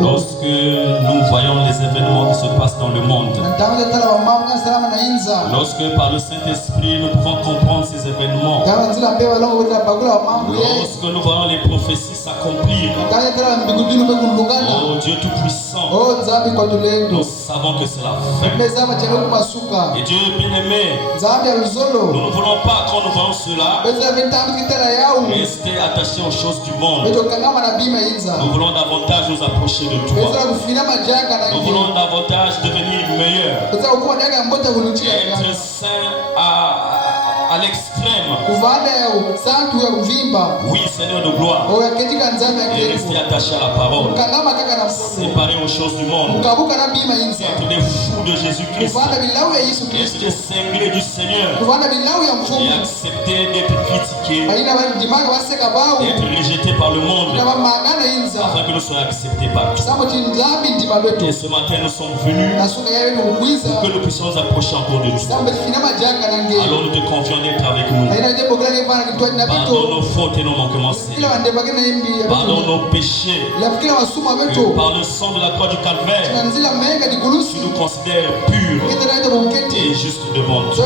Lorsque nous voyons les événements qui se passent dans le monde, lorsque par le Saint-Esprit nous pouvons comprendre ces événements, lorsque nous voyons les prophéties s'accomplir, oh Dieu Tout-Puissant, nous savons que c'est la fin. Et Dieu bien-aimé, nous ne voulons pas, quand nous voyons cela, rester attachés aux choses du monde. Nous voulons davantage nous approcher de toi. Nous voulons davantage devenir meilleurs. Être saints à l'extrême. Oui, Seigneur de gloire. Et rester attaché à la parole. Séparé aux choses du monde. Être des fous de Jésus-Christ. Rester cinglés du Seigneur. Et accepter d'être critiqués. D'être rejetés par le monde. Afin que nous soyons acceptés par Dieu. Et ce matin, nous sommes venus pour que nous puissions nous approcher encore de Dieu. Alors nous te confions d'être avec nous. Pardonne nos fautes et nos manquements. Pardonne nos péchés. Que par le sang de la croix du Calvaire, tu nous considères purs et justes devant Dieu.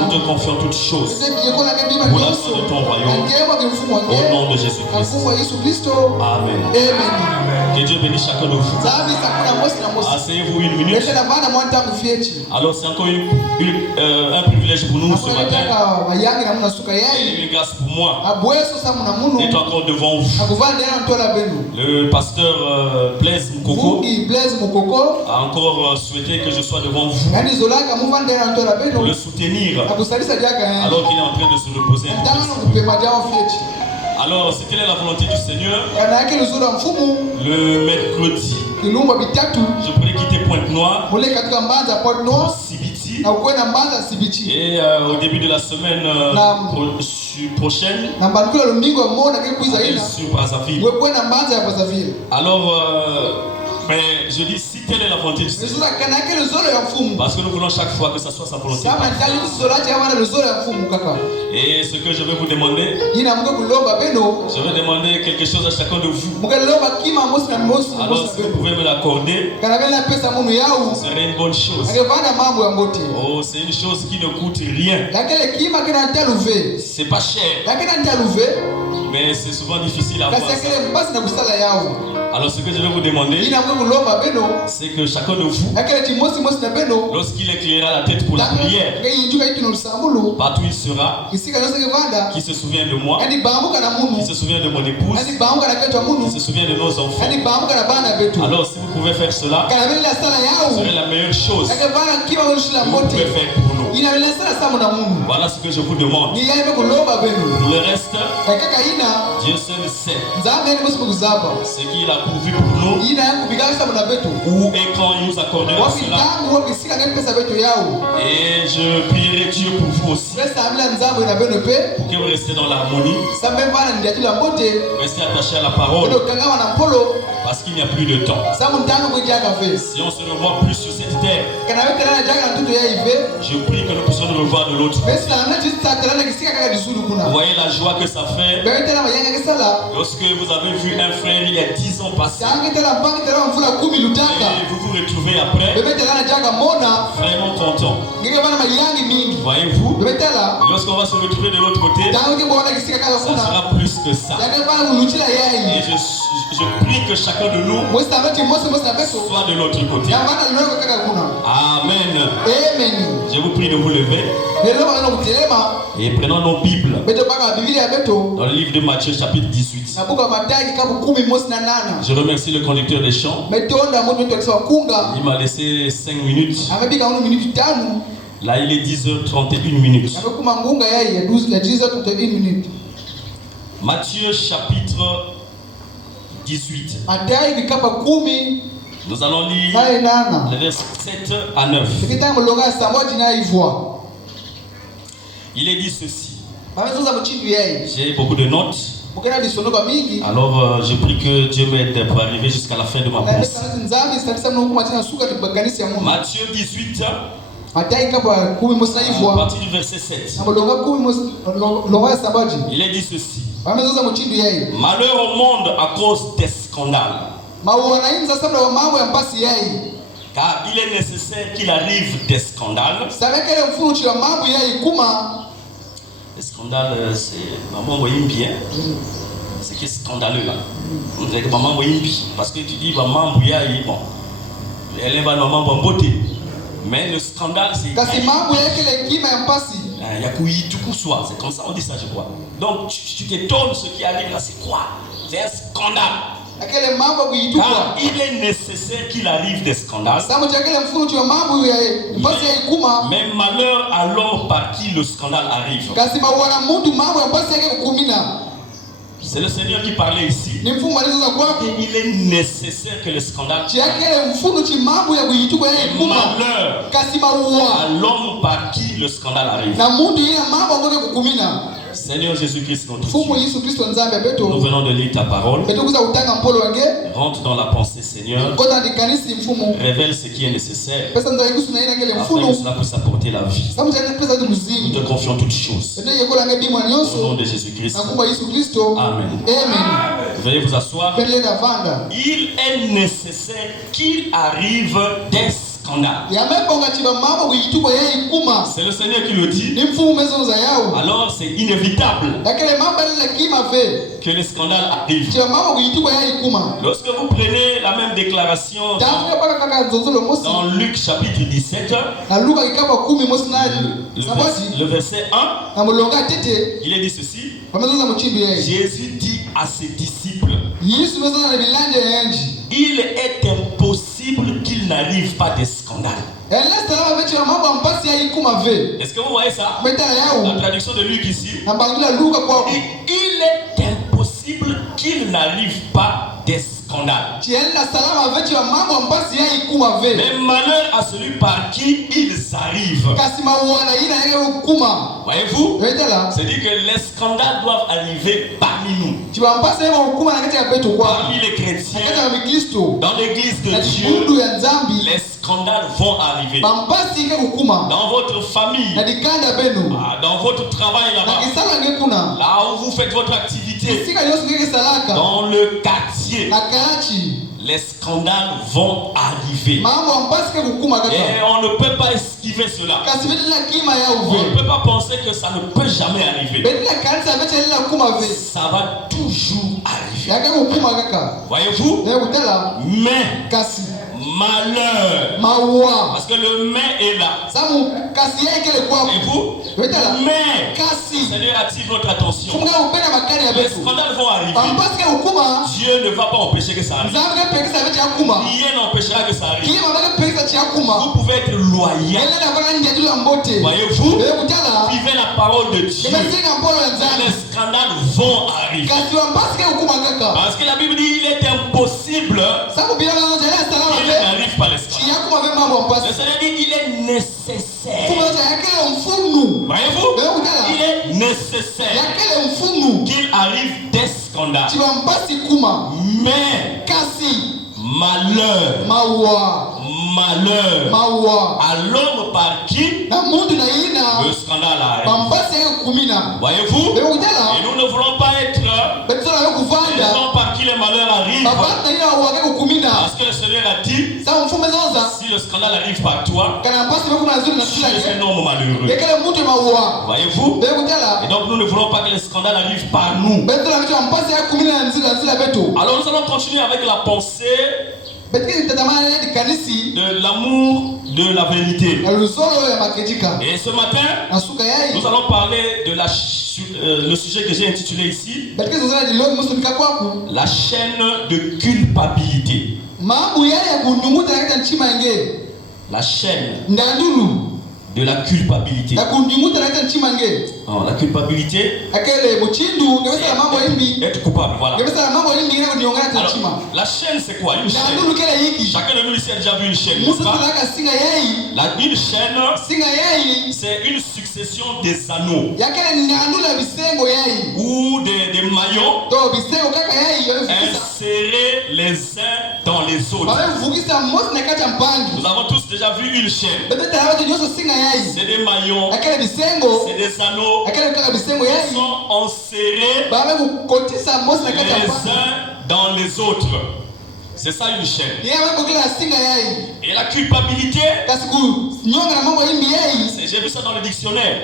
Nous te confions toutes choses pour la gloire de ton royaume. Au nom de Jésus-Christ. Amen. Que Dieu bénisse chacun de vous. Asseyez-vous une minute. Alors c'est encore un privilège pour nous ce matin. Et une grâce pour moi d'être encore devant vous. Le pasteur Blaise Mukoko a encore souhaité que je sois devant vous pour le soutenir alors qu'il est en train de se reposer. Alors, c'est quelle est la volonté du Seigneur? Le mercredi, je pourrais quitter Pointe-Noire pour Sibiti. Et au début de la semaine prochaine, aller sur Brazzaville. Alors, mais je dis, si telle est la volonté du Seigneur, parce que nous voulons chaque fois que ça soit sa volonté. Et ce que je vais vous demander, je vais demander quelque chose à chacun de vous. Alors si vous pouvez me l'accorder, ce serait une bonne chose. Oh, c'est une chose qui ne coûte rien. C'est pas cher, mais c'est souvent difficile à voir. Alors ce que je vais vous demander, c'est que chacun de vous, lorsqu'il éclairera la tête pour la prière, partout il sera, qui se souvient de moi, qui se souvient de mon épouse, qui se souvient de nos enfants. Alors si vous pouvez faire cela, ce serait la meilleure chose que vous pouvez faire pour nous. Voilà ce que je vous demande. Pour le reste, Dieu seul sait ce qu'il a pourvu pour nous, où et quand il nous accordera cela. Et je prierai Dieu pour vous aussi, pour que vous restiez dans l'harmonie, restez attachés à la parole, parce qu'il n'y a plus de temps. Si on se revoit plus sur cette terre, je prie que nous puissions nous revoir de l'autre côté. Vous voyez la joie que ça fait lorsque vous avez vu un frère il y a 10 ans passer et vous vous retrouvez après vraiment content. Voyez-vous, lorsqu'on va se retrouver de l'autre côté, ça sera plus que ça. Et je prie que chacun de nous soit de l'autre côté. Amen. Je vous prie de vous lever et prenons nos Bibles dans le livre de Matthieu chapitre 18. Je remercie le conducteur des chants. Il m'a laissé 5 minutes. Là il est 10h31 minutes. Matthieu chapitre 18. Nous allons lire les versets 7 à 9. Il est dit ceci. J'ai beaucoup de notes. Alors je prie que Dieu m'aide pour arriver jusqu'à la fin de ma pensée. Matthieu 18. À partir du verset 7. Il est dit ceci. Malheur au monde à cause des scandales. Car il est nécessaire qu'il arrive des scandales. Les scandales, c'est maman voyait bien. C'est qui est scandaleux là. On dirait que maman voyait bien. Parce que tu dis maman bouillait, bon. Elle est maman bonne beauté. Mais le scandale, c'est. Il y a tout pour soi. C'est comme ça, on dit ça, je crois. Donc tu t'étonnes ce qui arrive là, c'est quoi? C'est un scandale. Car il est nécessaire qu'il arrive des scandales. Mais malheur à l'homme par qui le scandale arrive. C'est le Seigneur qui parlait ici. Et il est nécessaire que le scandale arrive. Malheur à l'homme par qui le scandale arrive. Seigneur Jésus-Christ, notre Dieu, nous venons de lire ta parole. Rentre dans la pensée, Seigneur. Révèle ce qui est nécessaire afin que cela puisse apporter la vie. Nous te confions toutes choses. Au nom de Jésus-Christ. Amen. Veuillez vous asseoir. Il est nécessaire qu'il arrive des scandales. C'est le Seigneur qui le dit. Alors c'est inévitable que les scandales arrivent. Lorsque vous prenez la même déclaration dans Luc chapitre 17, le verset 1, il est dit ceci. Jésus dit à ses disciples, il est impossible qu'il n'arrive pas des scandales. Est-ce que vous voyez ça? La traduction de Luc ici. Il est impossible qu'il n'arrive pas des scandales. Mais malheur à celui par qui ils arrivent. Voyez-vous? C'est-à-dire que les scandales doivent arriver parmi nous. Parmi les chrétiens. Dans l'église de Dieu, les scandales vont arriver. Dans votre famille, dans votre travail là-bas, là où vous faites votre activité, dans le quartier, les scandales vont arriver. Et on ne peut pas esquiver cela. On ne peut pas penser que ça ne peut jamais arriver. Ça va toujours arriver. Voyez-vous? Mais malheur. Parce que le mais est là. Et vous? Mais Seigneur attire notre attention. Les scandales vont arriver. Dieu ne va pas empêcher que ça arrive. Rien n'empêchera que ça arrive. Vous pouvez être loyal. Voyez-vous? Vivez la parole de Dieu. Les scandales vont arriver. Parce que la Bible dit il est impossible. Il n'arrive pas les scandales. Le Seigneur dit il est nécessaire. Voyez-vous? Il est nécessaire qu'il arrive des scandales. Mais malheur à l'homme par qui le scandale arrive. Voyez-vous? Et nous ne voulons pas être les gens par qui les malheurs arrivent. Parce que le Seigneur a dit, si le scandale arrive par toi, tu es un homme malheureux. Voyez-vous? Et donc nous ne voulons pas que les scandales arrivent par nous. Alors nous allons continuer avec la pensée de l'amour de la vérité. Et ce matin, nous allons parler de le sujet que j'ai intitulé ici, la chaîne de culpabilité. La chaîne de la culpabilité. Non, la culpabilité, être coupable, voilà. Alors, la chaîne c'est quoi? Une chaîne. Chacun de nous ici a déjà vu une chaîne, n'est-ce pas? Une chaîne, c'est une succession des anneaux ou des maillons insérés les uns dans les autres. Nous avons tous déjà vu une chaîne. C'est des maillons, c'est des anneaux qui sont enserrés les uns dans les autres. C'est ça une chaîne. Et la culpabilité, j'ai vu ça dans le dictionnaire,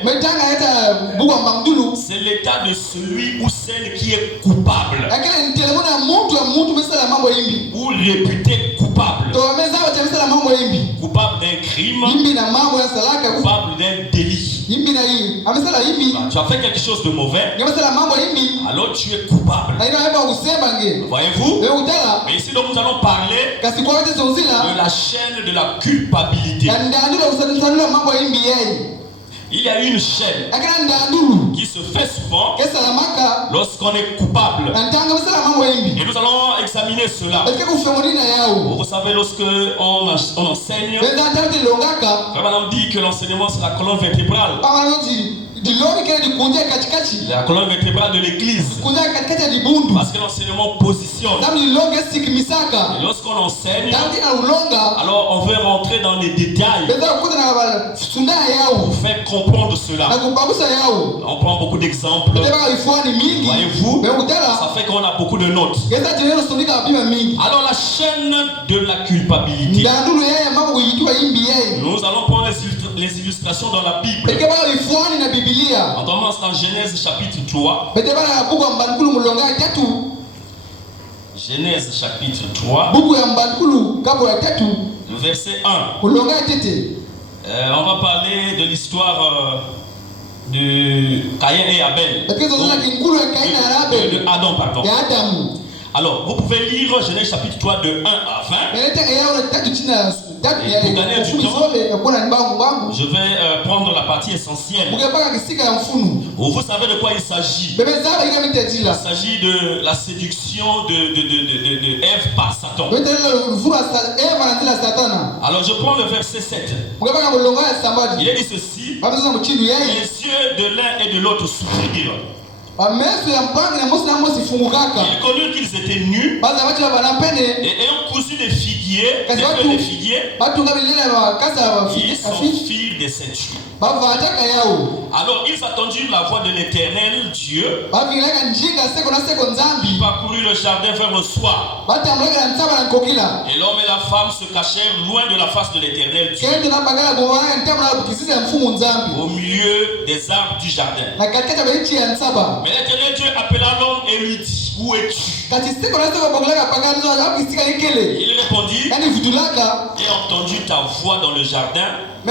c'est l'état de celui ou celle qui est coupable ou réputé coupable. Coupable d'un crime, coupable d'un délit. Tu as fait quelque chose de mauvais, alors tu es coupable. Voyez-vous? Mais ici donc nous allons parler de la chaîne de la culpabilité. Il y a une chaîne qui se fait souvent lorsqu'on est coupable. Et nous allons examiner cela. Vous savez, lorsque on enseigne, on dit que l'enseignement c'est la colonne vertébrale. La colonne vertébrale de l'église. Parce que l'enseignement positionne. Et lorsqu'on enseigne, alors on veut rentrer dans les détails pour faire comprendre cela. On prend beaucoup d'exemples. Voyez-vous, ça fait qu'on a beaucoup de notes. Alors la chaîne de la culpabilité. Nous allons prendre les illustrations dans la Bible. On commence dans Genèse chapitre 3. Genèse chapitre 3. Le verset 1. On va parler de l'histoire de Caïn et Abel. De Adam, pardon. Alors, vous pouvez lire Genèse chapitre 3 de 1 à 20. Et pour gagner du temps, je vais prendre la partie essentielle. Vous savez de quoi il s'agit. Il s'agit de la séduction de Ève par Satan. Alors, je prends le verset 7. Il est dit ceci: les yeux de l'un et de l'autre s'ouvrirent. Ils connurent qu'ils étaient nus et ayant cousu des figuiers, ils s'enfirent des ceintures. Alors ils attendirent la voix de l'Éternel Dieu. Ils parcoururent le jardin vers le soir. Et l'homme et la femme se cachèrent loin de la face de l'Éternel Dieu, au milieu des arbres du jardin. Mais l'Éternel Dieu appela l'homme et lui dit: où es-tu? Il répondit: j'ai entendu ta voix dans le jardin et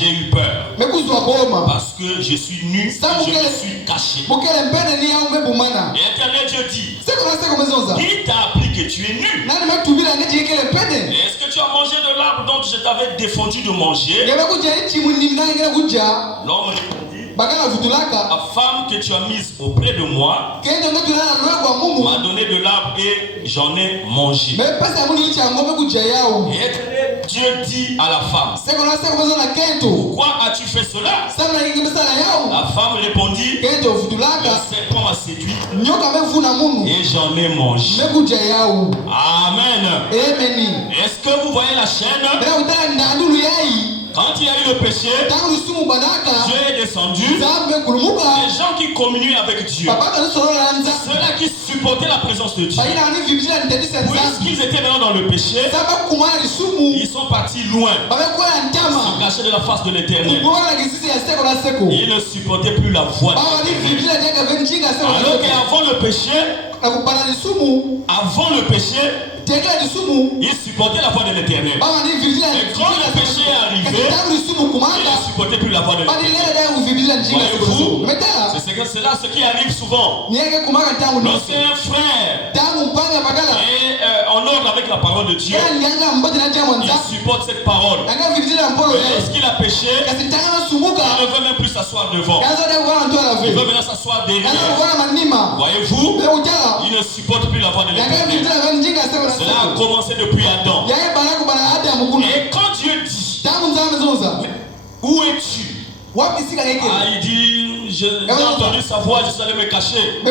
j'ai eu peur parce que je suis nu et je me suis caché. Et l'Éternel Dieu dit: qui t'a appris que tu es nu? Est-ce que tu as mangé de l'arbre dont je t'avais défendu de manger? L'homme répondit: la femme que tu as mise auprès de moi m'a donné de l'arbre et j'en ai mangé. Et Dieu dit à la femme: pourquoi as-tu fait cela? La femme répondit: le serpent m'a séduit et j'en ai mangé. Amen. Est-ce que vous voyez la chaîne? Quand il y a eu le péché, Dieu est descendu. Les gens qui communient avec Dieu, ceux-là qui supportaient la présence de Dieu, puisqu'ils étaient maintenant dans le péché, ils sont partis loin, se cacher de la face de l'Éternel. Ils ne supportaient plus la voix de l'Éternel. Alors qu'avant le péché, ils supportaient la voix de l'Éternel. Et quand le péché est arrivé, ils ne supportaient plus la voix de l'Éternel. Voyez-vous, c'est là ce qui arrive souvent. Lorsqu'un frère est en ordre avec la parole de Dieu, il supporte cette parole. Mais lorsqu'il a péché, il ne veut même plus s'asseoir devant. Il veut maintenant s'asseoir derrière. Voyez-vous, il ne supporte plus la voix de l'Éternel. Cela a commencé depuis Adam. Et quand Dieu dit: où es-tu? Il dit: j'ai entendu sa voix, je suis allé me cacher.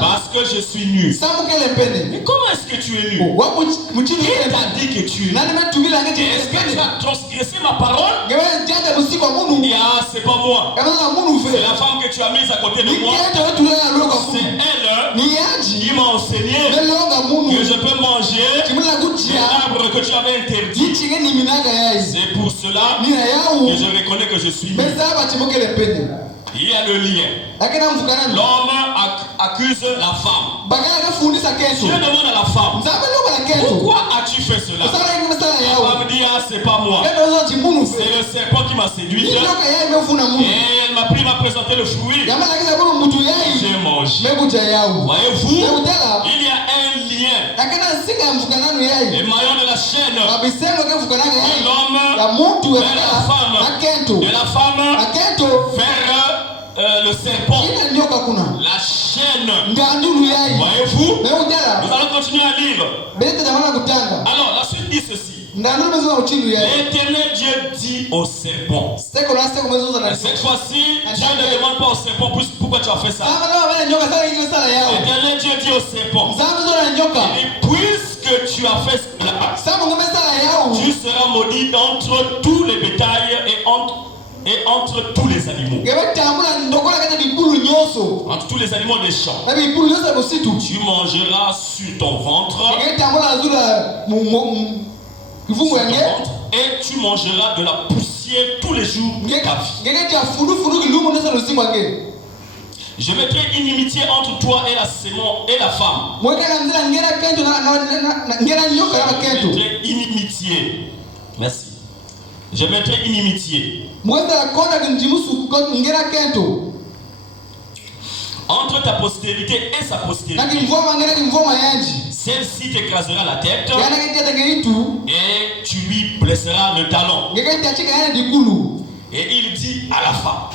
Parce que je suis nu. Mais comment est-ce que tu es nu? Qui t'a dit que tu es nu? Est-ce que tu as transgressé ma parole? C'est pas moi. C'est la femme que tu as mise à côté de moi. C'est elle qui m'a enseigné que je peux manger l'arbre que tu avais interdit. C'est pour cela que je reconnais que je suis nu. Il y a le lien. L'homme accuse la femme. Dieu demande à la femme, pourquoi as-tu fait cela? La femme dit, c'est pas moi. C'est le serpent qui m'a séduit. Et elle m'a pris, m'a présenté le fruit. J'ai mangé. Voyez-vous, il y a un lien. Les maillons de la chaîne. De l'homme vers la femme. De la femme vers le serpent. La chaîne. Voyez-vous, nous allons continuer à lire. Alors, la suite dit ceci. L'Éternel Dieu dit au serpent. Cette fois-ci, Dieu ne demande pas au serpent pourquoi tu as fait ça. L'Éternel Dieu dit au serpent, et puisque tu as fait cela, tu seras maudit entre tous les bétails et entre tous les animaux. Entre tous les animaux des champs. Tu mangeras sur ton ventre. Et tu mangeras de la poussière tous les jours de ta vie. Je mettrai inimitié entre toi et la femme. Je mettrai inimitié. Merci. Je mettrai inimitié entre ta postérité et sa postérité. Celle-ci t'écrasera la tête et tu lui blesseras le talon. Et il dit à la femme,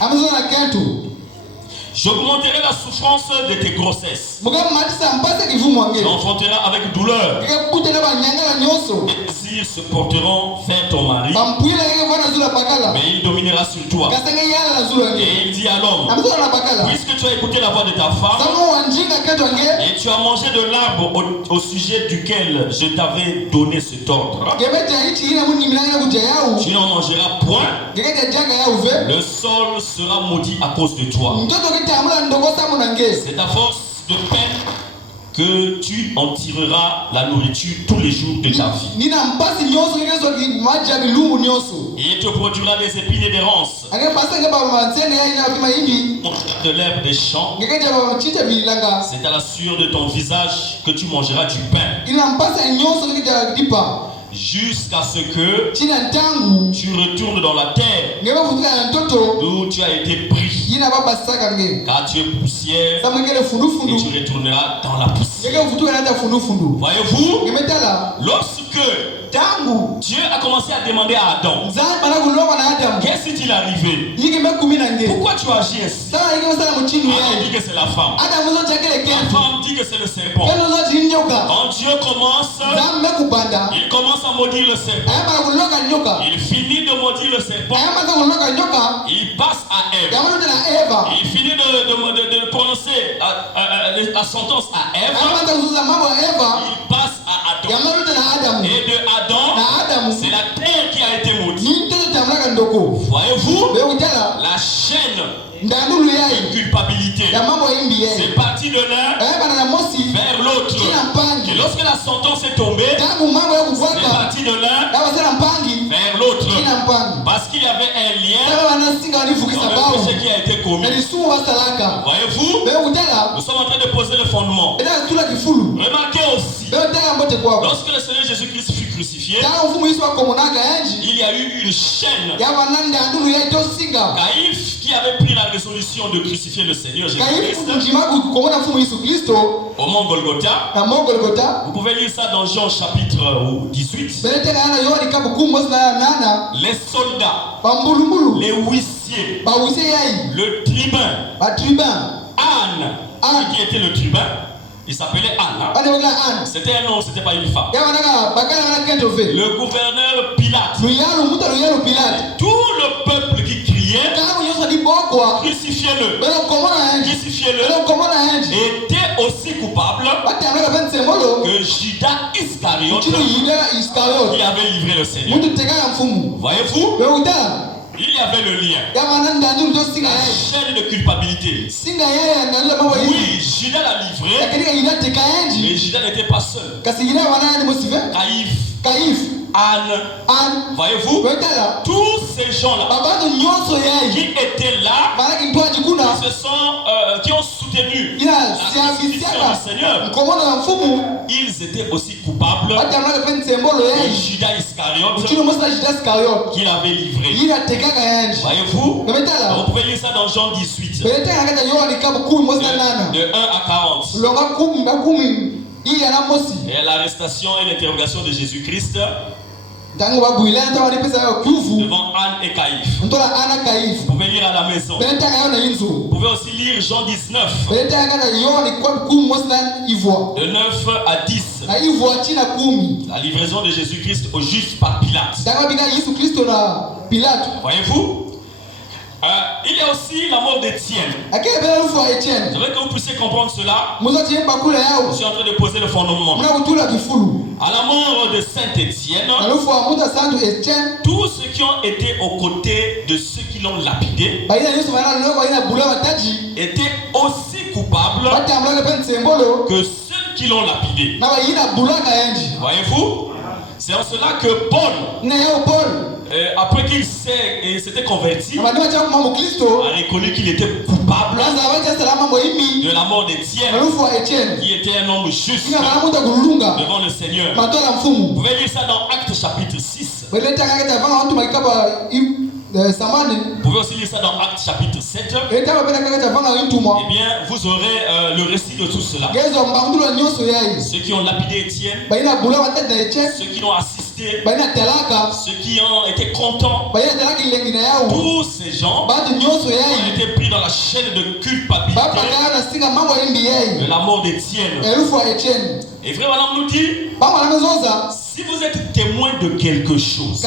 j'augmenterai la souffrance de tes grossesses. Tu enfanteras avec douleur. Tes désirs se porteront vers ton mari, mais il dominera sur toi. Et il dit à l'homme, puisque tu as écouté la voix de ta femme et tu as mangé de l'arbre au sujet duquel je t'avais donné cet ordre, tu n'en mangeras point. Le sol sera maudit à cause de toi. C'est à force de peine que tu en tireras la nourriture tous les jours de ta vie. Et il te produira des épines et des ronces. De l'herbe des champs. C'est à la sueur de ton visage que tu mangeras du pain. Jusqu'à ce que tu retournes dans la terre d'où tu as été pris. Car tu es poussière et tu retourneras dans la poussière. Voyez-vous, lorsque Dieu a commencé à demander à Adam, qu'est-ce qui est arrivé? Pourquoi tu agis ainsi? Adam dit que c'est la femme. La femme dit que c'est le serpent. Quand Dieu commence, il commence à maudire le serpent. Il finit de maudire le serpent. Il passe à Ève. Il finit de prononcer la sentence à Ève. Il passe à Adam. Et de Adam, c'est la terre qui a été maudite. Voyez-vous, la chaîne de culpabilité, c'est parti de l'un vers l'autre. Et lorsque la sentence est tombée, c'est parti de l'un vers l'autre. Parce qu'il y avait un lien dans le péché qui a été commis. Voyez-vous, nous sommes en train de poser le fondement. Remarquez aussi, lorsque le Seigneur Jésus-Christ fut crucifié, il y a eu une chaîne. Caïphe, qui avait pris la résolution de crucifier le Seigneur Jésus-Christ au mont Golgotha. Vous pouvez lire ça dans Jean chapitre 18. Les soldats, les huissiers, le tribun, Anne, qui était le tribun, il s'appelait Anne. C'était un homme, c'était pas une femme. Le gouverneur Pilate, tout le peuple qui criait que Judas Iscariote qui avait livré le Seigneur. Voyez-vous? Il y avait le lien. La chaîne de culpabilité. Oui, Judas l'a livré. Mais Judas n'était pas seul. Caïphe, Anne, voyez-vous, tous ces gens-là qui étaient là, qui ont soutenu la crucifixion du Seigneur, ils étaient aussi coupables de Judas Iscariote qui l'avait livré. Voyez-vous, vous pouvez lire ça dans Jean 18, de 1 à 40. Et l'arrestation et l'interrogation de Jésus-Christ devant Anne et Caïphe. Vous pouvez lire à la maison. Vous pouvez aussi lire Jean 19, de 9 à 10. La livraison de Jésus-Christ au juge par Pilate. Voyez-vous? Il y a aussi la mort d'Étienne. Je veux que vous puissiez comprendre cela. Je suis en train de poser le fondement. À la mort de Saint-Étienne, tous ceux qui ont été aux côtés de ceux qui l'ont lapidé étaient aussi coupables que ceux qui l'ont lapidé. Voyez-vous? C'est en cela que Paul, après qu'il s'était converti, a reconnu qu'il était coupable de la mort d'Étienne, qui était un homme juste devant le Seigneur. Vous pouvez lire ça dans Actes chapitre 6. Vous pouvez aussi lire ça dans Actes chapitre 7. Eh bien, vous aurez le récit de tout cela. Ceux qui ont lapidé Étienne, ceux qui l'ont assisté, ceux qui ont été contents, tous ces gens ont été pris dans la chaîne de culpabilité de la mort d'Étienne. Et frère Madame nous dit, si vous êtes témoin de quelque chose,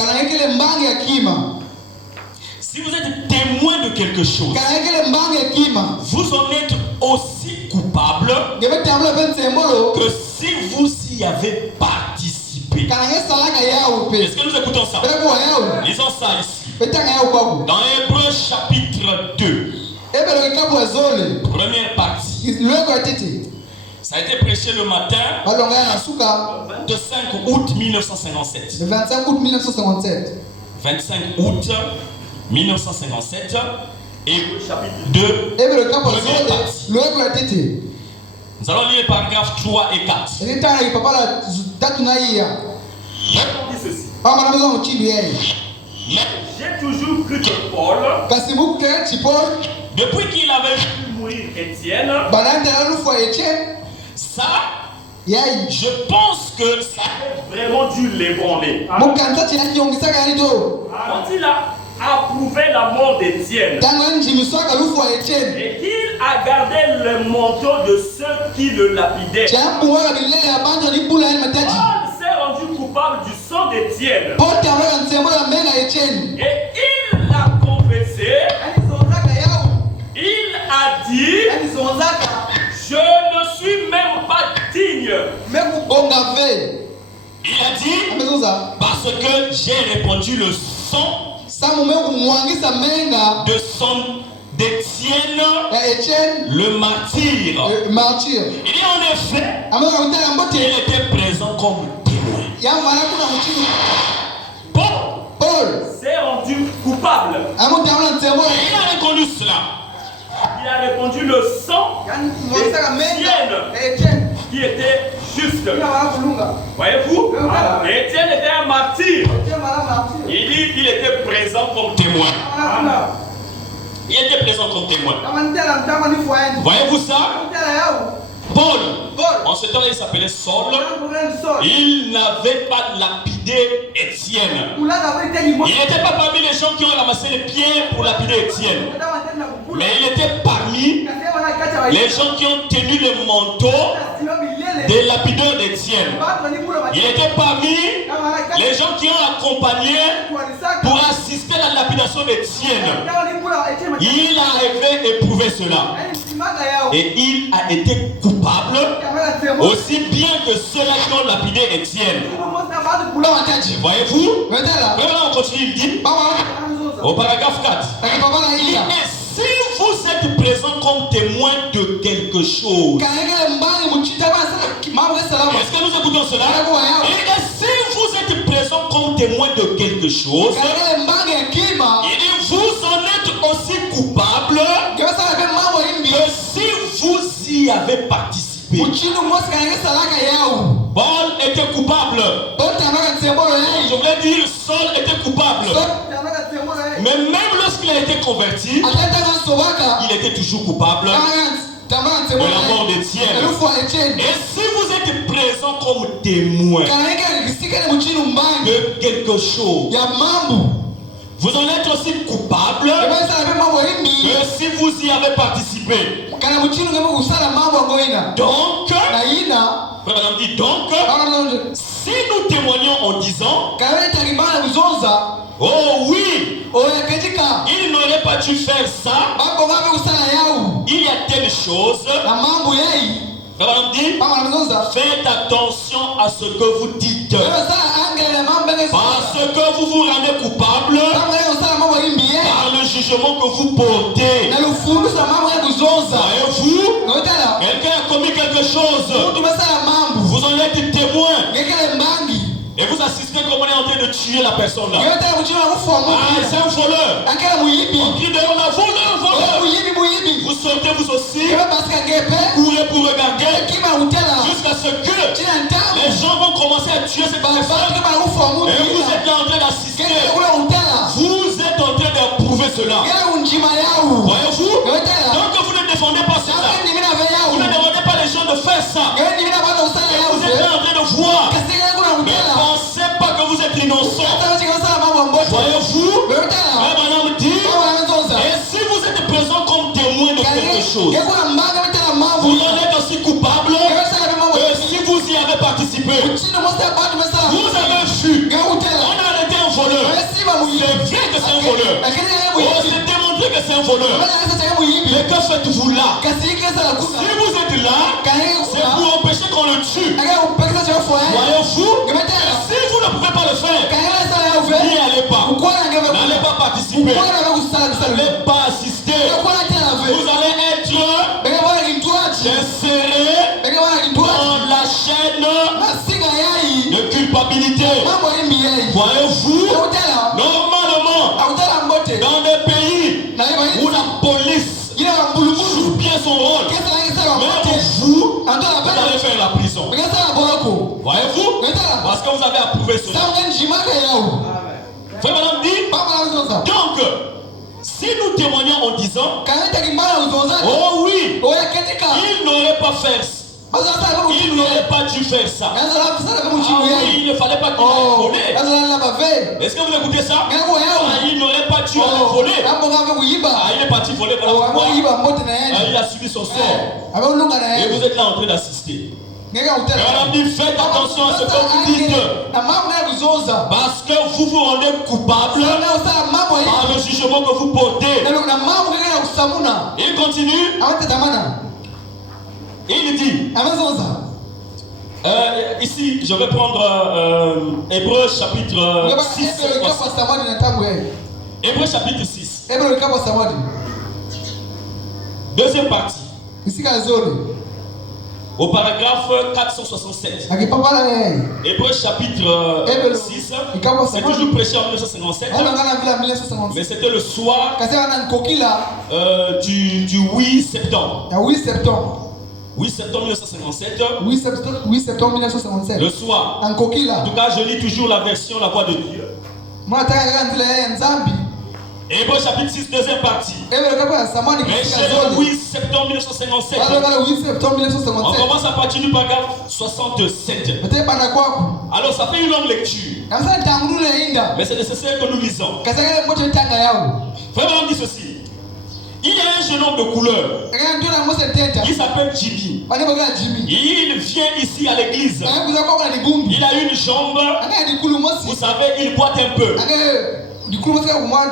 si vous êtes témoin de quelque chose, vous en êtes aussi coupable que si vous y avez participé. Est-ce que nous écoutons ça? Lisons ça ici. Dans Hébreux chapitre 2, première partie. Ça a été prêché le matin, le 25 août 1957. Le 25 août 1957. 25 août 1957 et chapitre 2, première partie. Nous allons lire les paragraphes 3 et 4. Répondez ceci. Mais j'ai toujours cru que Paul, depuis qu'il avait vu mourir Étienne, ça, je pense que ça a vraiment dû l'ébranler. Quand il a approuvé la mort d'Étienne et qu'il a gardé le manteau de ceux qui le lapidaient, Paul s'est rendu coupable du sang d'Étienne et il l'a confessé. Il a dit, je ne suis même pas digne. Il a dit, parce que j'ai répandu le sang de son d'Étienne, le martyr. Il dit en effet, il était présent comme témoin. Paul s'est rendu coupable. Il a reconnu cela. Il a répandu le sang d'Étienne qui était juste. Voyez-vous, Étienne était un martyr. Il dit qu'il était présent comme témoin. Il était présent comme témoin. Voyez-vous ça? Paul, en ce temps-là, il s'appelait Saul. Il n'avait pas lapidé Étienne. Il n'était pas parmi les gens qui ont ramassé les pierres pour lapider Étienne. Mais il était parmi les gens qui ont tenu le manteau des lapideurs d'Étienne. Il était parmi les gens qui ont accompagné pour assister à la lapidation d'Étienne. Il avait éprouvé cela. Et il a été coupable aussi bien que ceux-là qui ont lapidé Étienne. Voyez-vous? Maintenant on continue, il dit au paragraphe 4. Il dit, et si vous êtes présents comme témoin de quelque chose. Est-ce que nous écoutons cela? Et si vous êtes présents comme témoin de quelque chose, il dit, vous en êtes aussi coupable que si vous y avez participé. Paul était coupable. Je voulais dire, Saul était coupable. Mais même lorsqu'il a été converti, il était toujours coupable de la mort d'Étienne. Et si vous êtes présent comme témoin de quelque chose, vous en êtes aussi coupable que si vous y avez participé. Donc, si nous témoignons en disant, oh oui, il n'aurait pas dû faire ça, il y a telle chose, faites attention à ce que vous dites, parce que vous vous rendez coupable par le jugement que vous portez. Voyez-vous, quelqu'un a commis quelque chose, vous en êtes témoin, et vous assistez comme on est en train de tuer la personne là. C'est un voleur. On crie dehors là, voleur. Vous sortez vous aussi, courez pour regarder, jusqu'à ce que les gens vont commencer à tuer cette personne. Et vous êtes là en train d'assister. Vous êtes en train d'approuver cela. Voyez-vous? Donc vous ne défendez pas cela. Vous ne demandez pas les gens de faire ça. Vous êtes là en train de voir. Ne pensez pas que vous êtes innocent. Voyez-vous? Madame dit, et si vous êtes présent comme témoin de quelque chose, vous en êtes aussi coupable que si vous y avez participé. Vous avez vu, on a arrêté un voleur. C'est vrai que c'est un voleur. On s'est démontré que c'est un voleur. Mais que faites-vous là? Si vous êtes là, c'est pour empêcher qu'on le tue. Voyez-vous? Si vous ne pouvez pas le faire, n'y allez pas. N'allez pas participer. N'allez pas assister. Vous allez être inséré dans la chaîne de culpabilité. Voyez-vous? Normalement, dans des pays où la police joue bien son rôle, mais vous allez faire la prison. Voyez-vous? Parce que vous avez approuvé cela. Frère madame dit, donc, si nous témoignons en disant, oh oui, il n'aurait pas fait ça. Il n'aurait pas dû faire ça. Oui, il ne fallait pas qu'il ait volé. Est-ce que vous écoutez ça? Il n'aurait pas dû voler. Il est parti voler. Il a subi son sort. Et vous êtes là en train d'assister. Alors, faites attention à ce que vous dites. Parce que vous vous rendez coupable par le jugement que vous portez. Il continue. Il dit, ici, je vais prendre Hébreux chapitre 6. Hébreux chapitre 6. Deuxième partie. Au paragraphe 467. Hébreux chapitre 6. C'est toujours prêché en 1957. Mais c'était le soir du 8 septembre. 8 septembre 1957. 8 septembre 1957. Le soir. En tout cas, je lis toujours la version La Voix de Dieu. Hébreux chapitre 6, deuxième partie. Prêché le 8 septembre 1957. On commence à partir du paragraphe 67. Alors, ça fait une longue lecture. Mais c'est nécessaire que nous lisons. Frère, on dit ceci. Il y a un jeune homme de couleur. Il s'appelle Jimmy. Il vient ici à l'église. Il a une jambe. Vous savez, il boite un peu.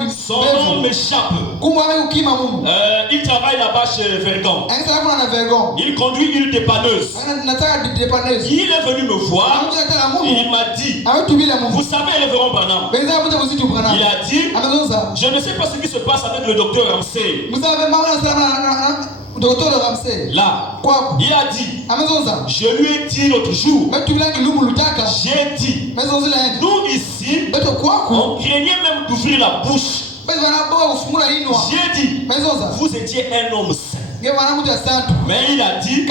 Son nom m'échappe. Il travaille là-bas chez Vergon. Il conduit une dépanneuse. Il est venu me voir et il m'a dit, vous savez, révérend Branham, il a dit, je ne sais pas ce qui se passe avec le docteur Ramsey. Là, il a dit, je lui ai dit l'autre jour, j'ai dit, nous ici, on craignait même d'ouvrir la bouche. J'ai dit, vous étiez un homme saint. Mais il a dit,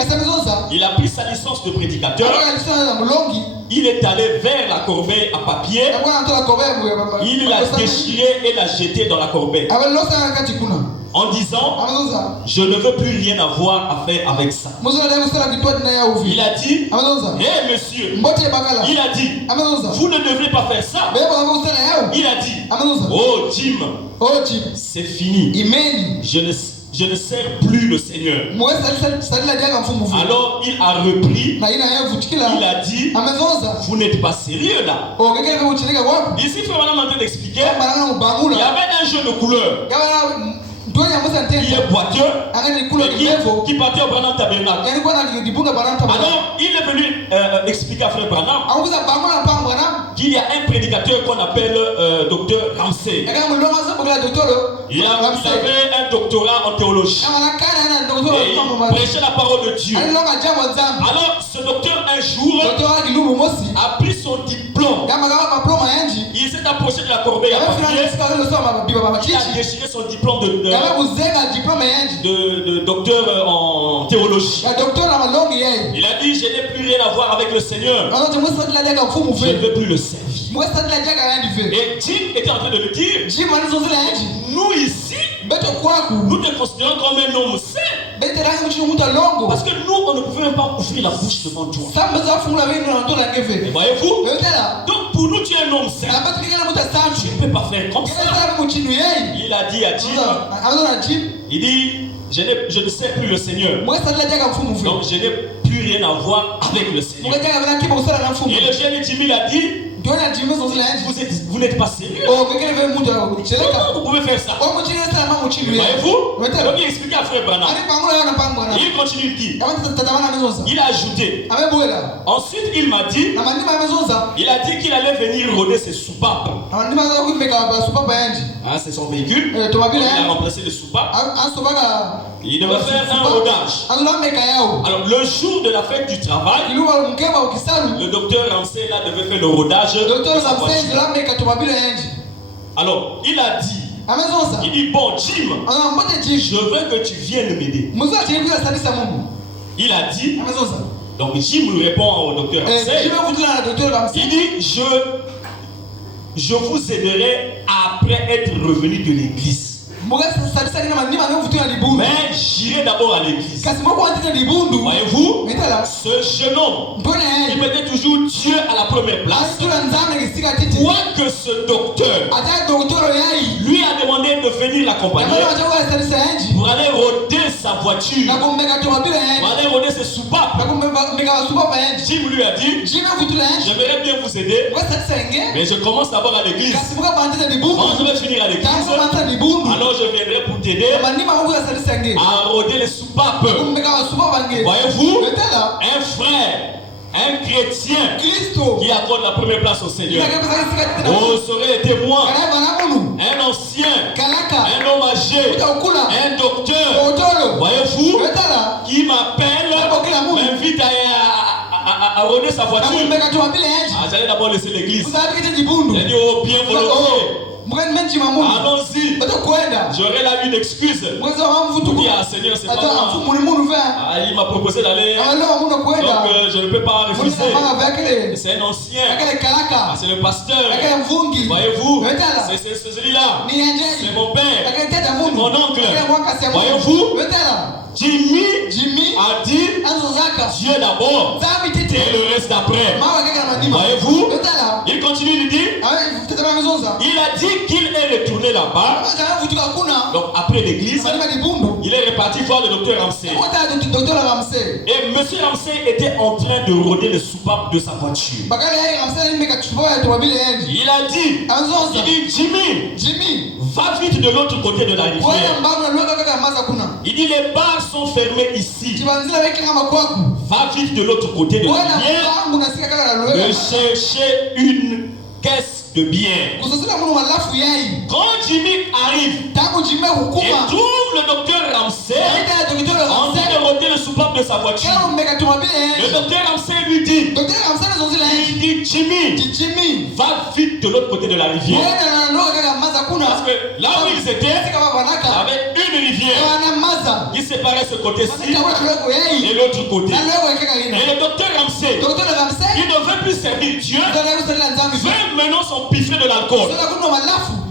il a pris sa licence de prédicateur, il est allé vers la corbeille à papier, il l'a déchirée et l'a jetée dans la corbeille. En disant, je ne veux plus rien avoir à faire avec ça. Il a dit, hé monsieur, il a dit, vous ne devrez pas faire ça. Il a dit, oh Jim, c'est fini. Je ne sers plus le Seigneur. Alors il a repris, il a dit, vous n'êtes pas sérieux là. Ici, il faut vraiment en train d'expliquer, il y avait un jeu de couleurs. Qui est boiteux et qui partait au Branham Tabernacle. Alors il est venu expliquer à Frère Branham qu'il y a un prédicateur qu'on appelle docteur Ramsey. Il avait un doctorat en théologie et il prêchait la parole de Dieu. Alors ce docteur un jour a pris son diplôme. Il s'est approché de la corbeille à papier. Il a déchiré son diplôme de docteur en théologie. Il a dit, je n'ai plus rien à voir avec le Seigneur. Je ne veux plus le servir. Et Jim était en train de le dire, nous ici, nous te considérons comme un homme saint. Parce que nous, on ne pouvait même pas ouvrir la bouche devant toi. Et voyez-vous? Donc pour nous, tu es un homme saint. Tu ne peux pas faire comme ça. Il a dit à Jim, il dit, je ne sais plus le Seigneur. Donc je n'ai plus rien à voir avec le Seigneur. Et le jeune Jimmy a dit, vous n'êtes pas sérieux. Comment vous pouvez faire ça? Voyez-vous? Donc il explique à Frère Branham. Il continue de dire. Il a ajouté. Ensuite il m'a dit, il a dit qu'il allait venir rôder ses soupapes. C'est son véhicule. Il a remplacé les soupapes. Il devait faire un rodage. Alors le jour de la fête du travail, le docteur Ramsey là devait faire le rodage. Alors il a dit, il dit, bon Jim, je veux que tu viennes m'aider. Il a dit, donc Jim lui répond au docteur Ramsey. Il dit, je vous aiderai après être revenu de l'église. Mais j'irai d'abord à l'église. Voyez-vous, ce jeune homme, il mettait toujours Dieu à la première place. Quoique ce docteur lui a demandé de venir l'accompagner pour aller rôder sa voiture, pour aller rôder ses soupapes. Jim lui a dit, j'aimerais bien vous aider, mais je commence d'abord à l'église. Quand je vais finir à l'église, alors je viendrai pour t'aider à rôder les soupapes. Voyez-vous, un frère, un chrétien qui accorde la première place au Seigneur. Vous serez témoin. Un ancien, un homme âgé, un docteur, voyez-vous, qui m'appelle, m'invite à rôder sa voiture. J'allais d'abord laisser l'église. J'ai dit, oh, bien volontiers. Allons-y. J'aurais là une excuse. Pour dire à Seigneur, c'est pas moi. Il m'a proposé d'aller. Donc je ne peux pas refuser. C'est un ancien. C'est le pasteur. Voyez-vous, c'est celui-là. C'est mon père. C'est mon oncle. Voyez-vous, Jimmy a dit Dieu d'abord et le reste après. Voyez-vous, il continue de dire, il a dit qu'il est retourné allé là-bas. Donc après l'église, il est reparti voir le docteur Ramsey. Et monsieur Ramsey était en train de rôder les soupapes de sa voiture. Il a dit, Jimmy, va vite de l'autre côté de la rivière. Il dit, les bars sont fermés ici. Va vite de l'autre côté de la rivière. De chercher une caisse de bière. Quand Jimmy arrive et trouve le docteur Ramsey en train de rôder le soupape de sa voiture, le docteur Ramsey lui dit, Jimmy, va vite de l'autre côté de la rivière. Parce que là où ils étaient, il y avait une rivière qui séparait ce côté-ci et l'autre côté. Et le docteur Ramsey, il ne veut plus servir Dieu, veut maintenant son piffé de l'alcool.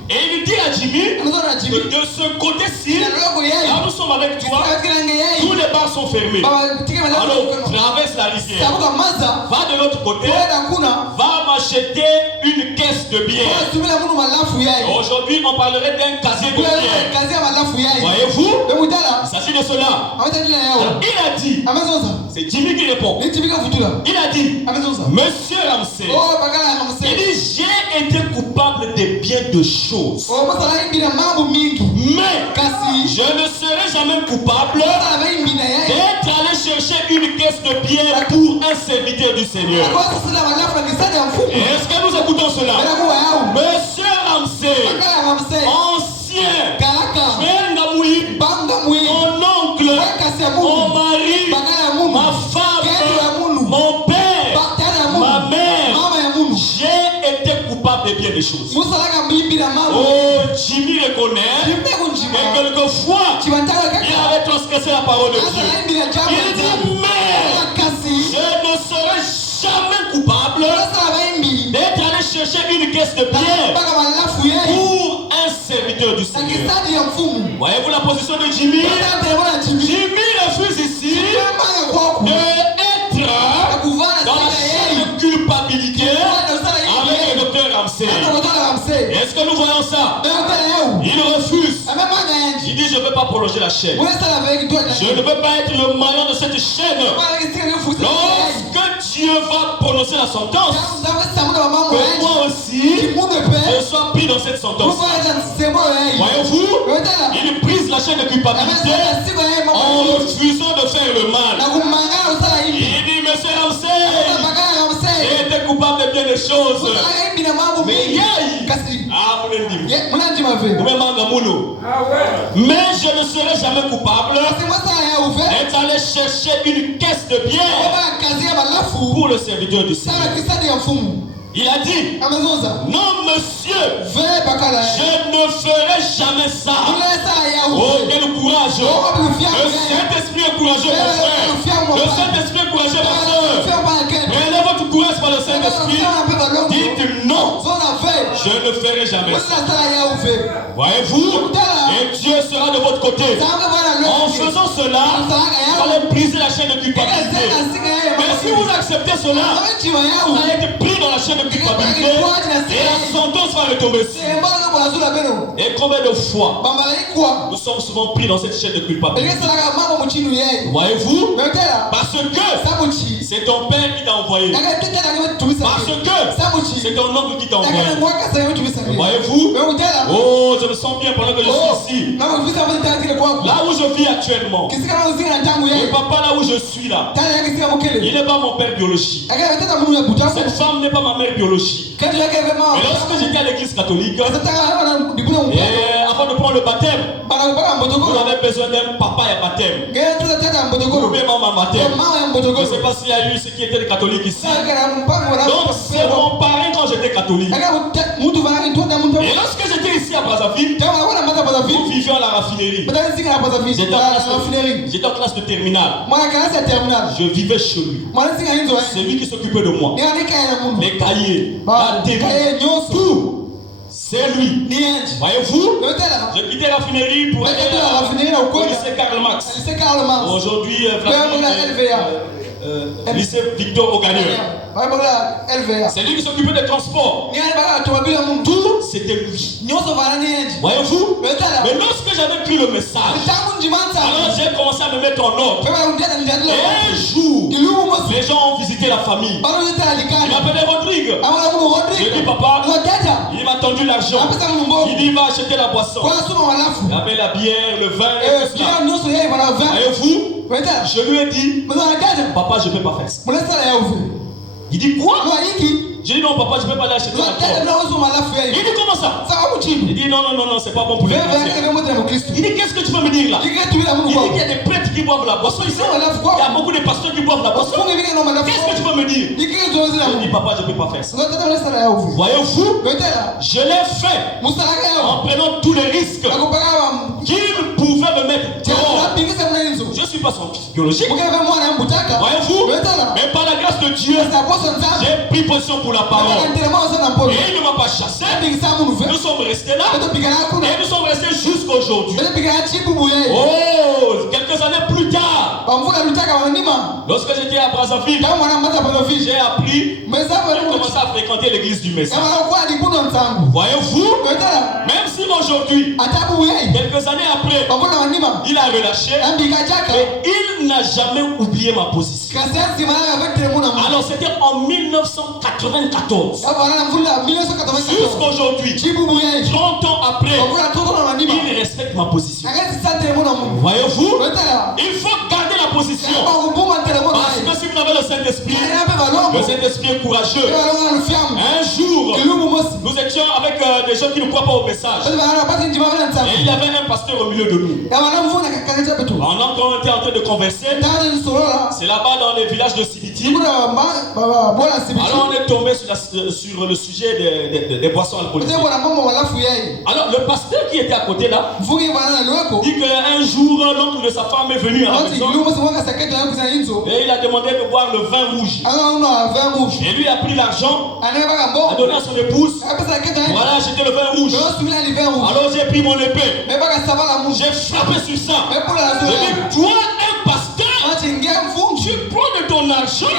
Et il lui dit à Jimmy que de ce côté-ci, là nous sommes avec toi, tous les bars sont fermés. Alors traverse la rivière, va de l'autre côté, va m'acheter une caisse de bière. Aujourd'hui on parlerait d'un casier de bière. Voyez-vous, il s'agit de cela. Il a dit, c'est Jimmy qui répond, il a dit, Monsieur Ramsey, il dit, j'ai été coupable de bien de choses. Mais je ne serai jamais coupable d'être allé chercher une caisse de bière pour un serviteur du Seigneur. Est-ce que nous écoutons cela? Monsieur Ramsey, ancien frère Ngamoui, mon oncle, mon mari, ma femme, mon père, ma mère, j'ai été coupable de bien des choses. Oh, Jimmy reconnaît que quelquefois il avait transgressé la parole de Dieu. Il dit, mais je ne serai jamais coupable d'être allé chercher une caisse de bière pour un serviteur du Seigneur. Voyez-vous la position de Jimmy? Jimmy refuse ici d'être dans la chaîne de culpabilité avec le docteur Ramsey. Est-ce que nous voyons ça? Il refuse. Il dit, je ne veux pas prolonger la chaîne. Je ne veux pas être le maillon de cette chaîne. Lorsque Dieu va prononcer la sentence, que moi aussi, je sois pris dans cette sentence. Voyez-vous, il brise la chaîne de culpabilité en refusant de faire le mal. Il dit, monsieur Ramsey, j'ai été coupable de bien des choses. Mais mais je ne serai jamais coupable d'être allé chercher une caisse de bière pour le serviteur du Seigneur. Il a dit, non monsieur, je ne ferai jamais ça. Oh, quel courage. Le Saint-Esprit est courageux, mon frère. Le Saint-Esprit est courageux, ma soeur. Prenez votre courage par le Saint-Esprit. Dites non, je ne ferai jamais ça. Voyez-vous, et Dieu sera de votre côté. En faisant cela, vous allez briser la chaîne de culpabilité. Mais si vous acceptez cela, vous allez être pris dans la chaîne de culpabilité et la sentence va retomber dessus. Et combien de fois nous sommes souvent pris dans cette chaîne de culpabilité? Voyez-vous, parce que c'est ton père qui t'a envoyé, parce que c'est ton oncle qui t'a envoyé. Voyez-vous, oh, je me sens bien pendant que je suis ici. Là où je vis actuellement, le papa là où je suis là, il n'est pas mon père biologique. Cette femme n'est pas ma mère biologique. Et lorsque j'étais à l'église catholique, avant de prendre le baptême, vous avez besoin d'un papa et un baptême. Ou bien maman baptême. Je ne sais pas s'il y a eu ceux qui étaient catholiques ici. Donc c'est mon parrain quand j'étais catholique. Et lorsque j'étais ici à Brazzaville, nous vivions à la raffinerie. J'étais en classe de terminale. Je vivais chez lui. C'est lui qui s'occupait de moi. Les cahiers, la télé, tout. C'est lui. Voyez-vous, je quittais la raffinerie pour aller au lycée Karl Marx. Aujourd'hui, lycée Victor Auganier. C'est lui qui s'occupait des transports. Tout, c'était lui. Voyez-vous? Mais lorsque j'avais pris le message, alors j'ai commencé à me mettre en ordre. Et un jour, les gens ont visité la famille. Il m'appelait Rodrigue. Je dis papa, il m'a tendu l'argent. Il dit il va acheter la boisson. Il avait la bière, le vin et tout cela. Voyez-vous? Je lui ai dit, papa, je ne peux pas faire ça. Il dit quoi? J'ai dit non papa, je ne peux pas aller acheter la boisson. Il dit comment ça? Il dit non, c'est pas bon pour les chrétiens. Il dit qu'est-ce que tu veux me dire là? Il dit qu'il y a des prêtres qui boivent la boisson ici. Il y a beaucoup de pasteurs qui boivent la boisson. Qu'est-ce que tu veux me dire? Je dis papa, je ne peux pas faire ça. Voyez-vous? Je l'ai fait en prenant tous les risques qu'il pouvait me mettre dehors. Je ne suis pas son fils biologique. Voyez-vous? Mais par la grâce de Dieu, j'ai pris position pour la parole. Et il ne m'a pas chassé. Nous sommes restés là. Et nous sommes restés jusqu'aujourd'hui. Oh, quelques années plus tard, lorsque j'étais à Brazzaville, j'ai appris, j'ai commencé à fréquenter l'église du Messie. Voyez-vous? Même si aujourd'hui, quelques années après, il a relâché, mais il n'a jamais oublié ma position. Alors c'était en 1994. Jusqu'aujourd'hui, 30 ans après, il respecte ma position. Voyez-vous? Il faut garder la position. Parce que si vous avez le Saint-Esprit est courageux. Un jour, nous étions avec des gens qui ne croient pas au message. Et il y avait un pasteur au milieu de nous. Pendant qu'on était en train de converser, c'est là-bas dans les villages de Sibiti. Alors on est tombé sur le sujet des boissons alcoolisées. Alors le pasteur qui était à côté là dit qu'un jour l'oncle de sa femme est venu à la maison et il a demandé de boire le vin rouge. Et lui a pris l'argent, a donné à son épouse. Voilà, j'étais le vin rouge. Alors j'ai pris mon épée, j'ai frappé sur ça. J'ai dit, toi un pasteur, tu prends de ton argent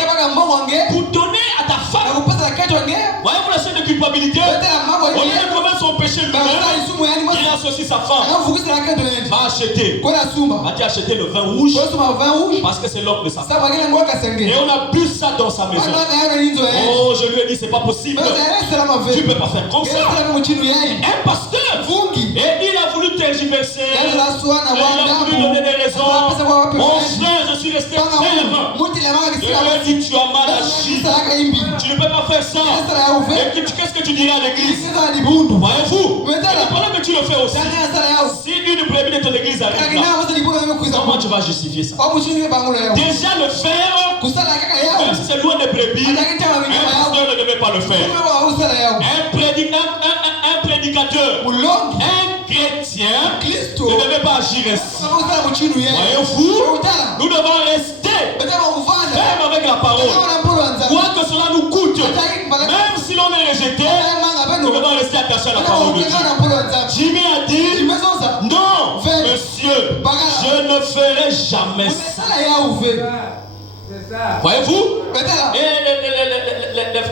pour donner à ta femme. Voyez-vous la chaîne de culpabilité? Au lieu de commettre son péché lui-même, il associe sa femme. Va acheter. Va acheter le vin rouge parce que c'est l'homme de sa femme. Et on a bu ça dans sa maison. Oh, je lui ai dit, c'est pas possible. Tu peux pas faire comme ça. Un pasteur. Et il a voulu tergiverser. Il a voulu donner des raisons. Mon frère, je suis resté ferme. Je lui ai dit, tu as mal agi. Tu ne peux pas faire ça. Et qu'est-ce que tu diras à l'église? Voyez-vous? Pendant que tu le fais aussi, si une brebis de ton église arrive là, comment tu vas justifier ça? Déjà le faire, même si c'est loin des brebis, un pasteur ne devait pas le faire. Un prédicateur, un chrétien ne devait pas agir ainsi. Voyez-vous? Nous devons rester fermes avec la parole. Quoi que cela nous coûte, même si l'on est rejeté, nous devons rester attachés à la parole de Dieu. Jimmy a dit, non, monsieur, je ne ferai jamais ça. Voyez-vous? Et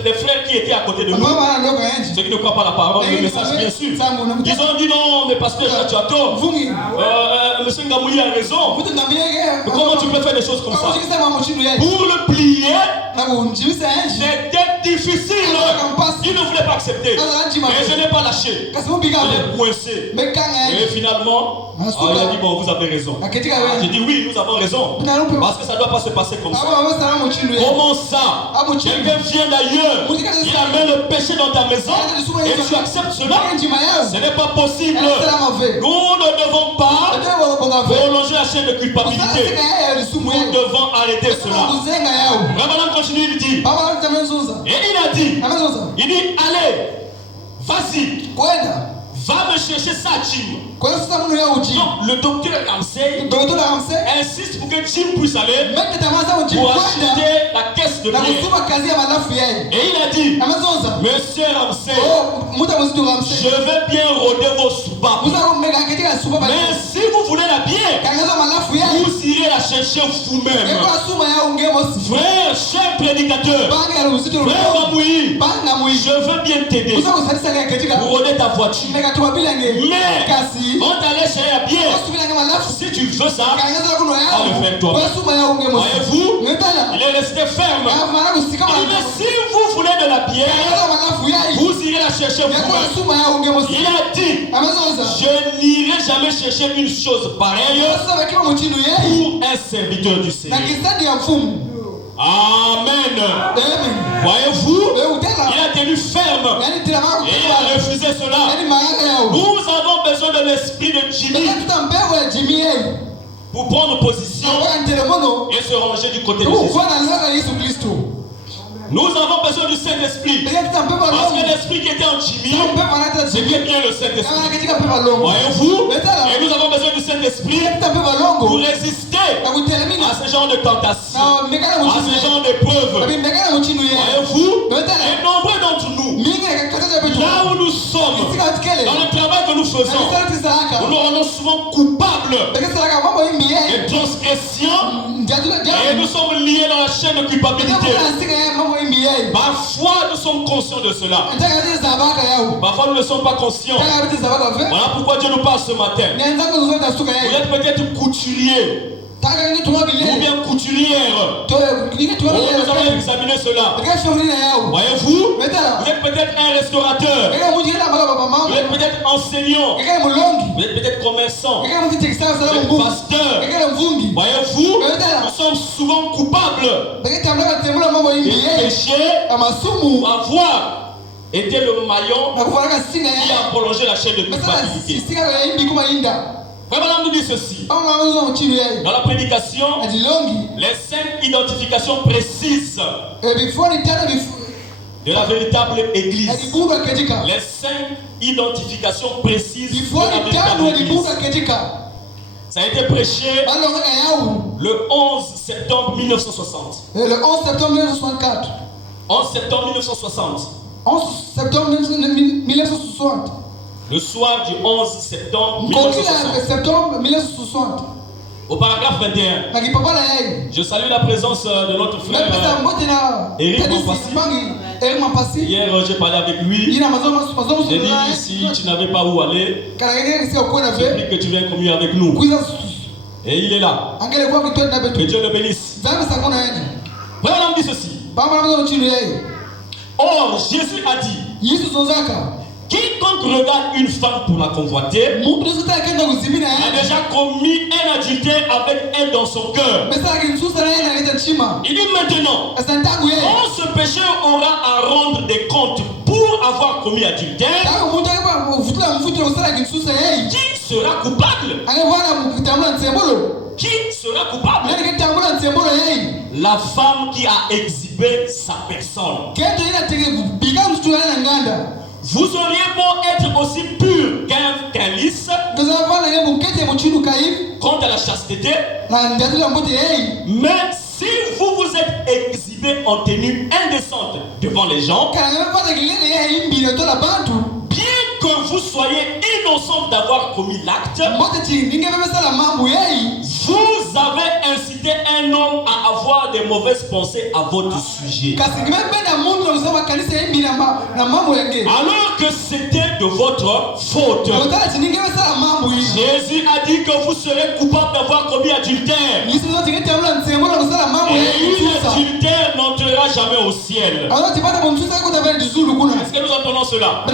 les frères qui étaient à côté de nous, ceux qui ne croient pas la parole, le message bien sûr, ils ont dit non, mais pasteur, tu as tort. Monsieur Ngamouli a raison. Mais comment tu peux faire des choses comme ça? Pour le plier, c'était difficile. Il ne voulait pas accepter. Mais je n'ai pas lâché. Je l'ai coincé. Et finalement, il a dit bon, vous avez raison. J'ai dit oui, nous avons raison. Parce que ça ne doit pas se passer comme ça. Comment ça? Quelqu'un vient d'ailleurs, il amène le péché dans ta maison et tu acceptes cela? Ce n'est pas possible. Nous ne devons pas prolonger la chaîne de culpabilité. Nous devons arrêter cela. Vraiment, continue, il dit. Et il a dit, allez, vas-y, va me chercher ça, Jim. Donc, le docteur Ramsey insiste pour que Jim puisse aller pour acheter la caisse de bière. Et il a dit, monsieur Ramsey, je vais bien rôder vos soupapes. Mais si vous voulez la bière, vous irez la chercher vous-même. Frère, cher prédicateur, frère Mamoui, je veux bien t'aider pour rouler ta voiture. Mais on t'allait chercher à bien. Si tu veux ça, on le fait toi. Voyez-vous, il est resté ferme. Il dit, mais si vous voulez de la bière, vous irez la chercher vous-même. Il a dit, je n'irai jamais chercher une chose pareille pour un serviteur du Seigneur. Amen. Voyez-vous, il a tenu ferme et il a refusé cela. Nous avons besoin de l'esprit de Jimmy pour prendre position et se ranger du côté de Jésus. Nous avons besoin du Saint-Esprit. Parce que l'esprit qui était en Jimmy, c'était bien le Saint-Esprit. Voyez-vous? Et nous avons besoin du Saint-Esprit pour résister à ce genre de tentation, à ce genre d'épreuve. Voyez-vous? Et nombreux d'entre nous, là où nous sommes, dans le travail que nous faisons, nous nous rendons souvent coupables de transgression et nous sommes liés dans la chaîne de culpabilité. Parfois nous sommes conscients de cela. Parfois nous ne sommes pas conscients. Voilà pourquoi Dieu nous parle ce matin. Vous êtes peut-être couturier ou bien couturière. Nous allons examiner cela. Voyez-vous, vous êtes peut-être un restaurateur. Vous êtes peut-être enseignant. Vous êtes peut-être commerçant. Vous êtes pasteur. Voyez-vous, nous sommes souvent coupables de péché ou avoir été le maillon qui a prolongé la chaîne de culpabilité. Vraiment, nous dit ceci. Dans la prédication, les 5 identifications précises de la véritable église. Les 5 identifications précises de la véritable église. Ça a été prêché le 11 septembre 1960. Le 11 septembre 1964. 11 septembre 1960. 11 septembre 1960. Le soir du 11 septembre 1960. Au paragraphe 21. Je salue la présence de notre frère Eric Mampassi. Hier, j'ai parlé avec lui. J'ai dit, si tu n'avais pas où aller, j'ai pris que tu viennes communier avec nous. Et il est là. Que Dieu le bénisse. Voilà, on dit ceci. Or, Jésus a dit, quiconque regarde une femme pour la convoiter a déjà commis un adultère avec elle dans son cœur. Il dit maintenant, quand ce pécheur aura à rendre des comptes pour avoir commis adultère, qui sera coupable? Qui sera coupable? La femme qui a exhibé sa personne. Vous auriez beau être aussi pur qu'un lys quant à la chasteté, mais si vous vous êtes exhibé en tenue indécente devant les gens, bien que vous soyez innocent d'avoir commis l'acte, vous avez incité un homme à avoir des mauvaises pensées à votre sujet. Alors que c'était de votre faute. Jésus a dit que vous serez coupable d'avoir commis adultère. Et une adultère n'entrera jamais au ciel. Est-ce que nous entendons cela?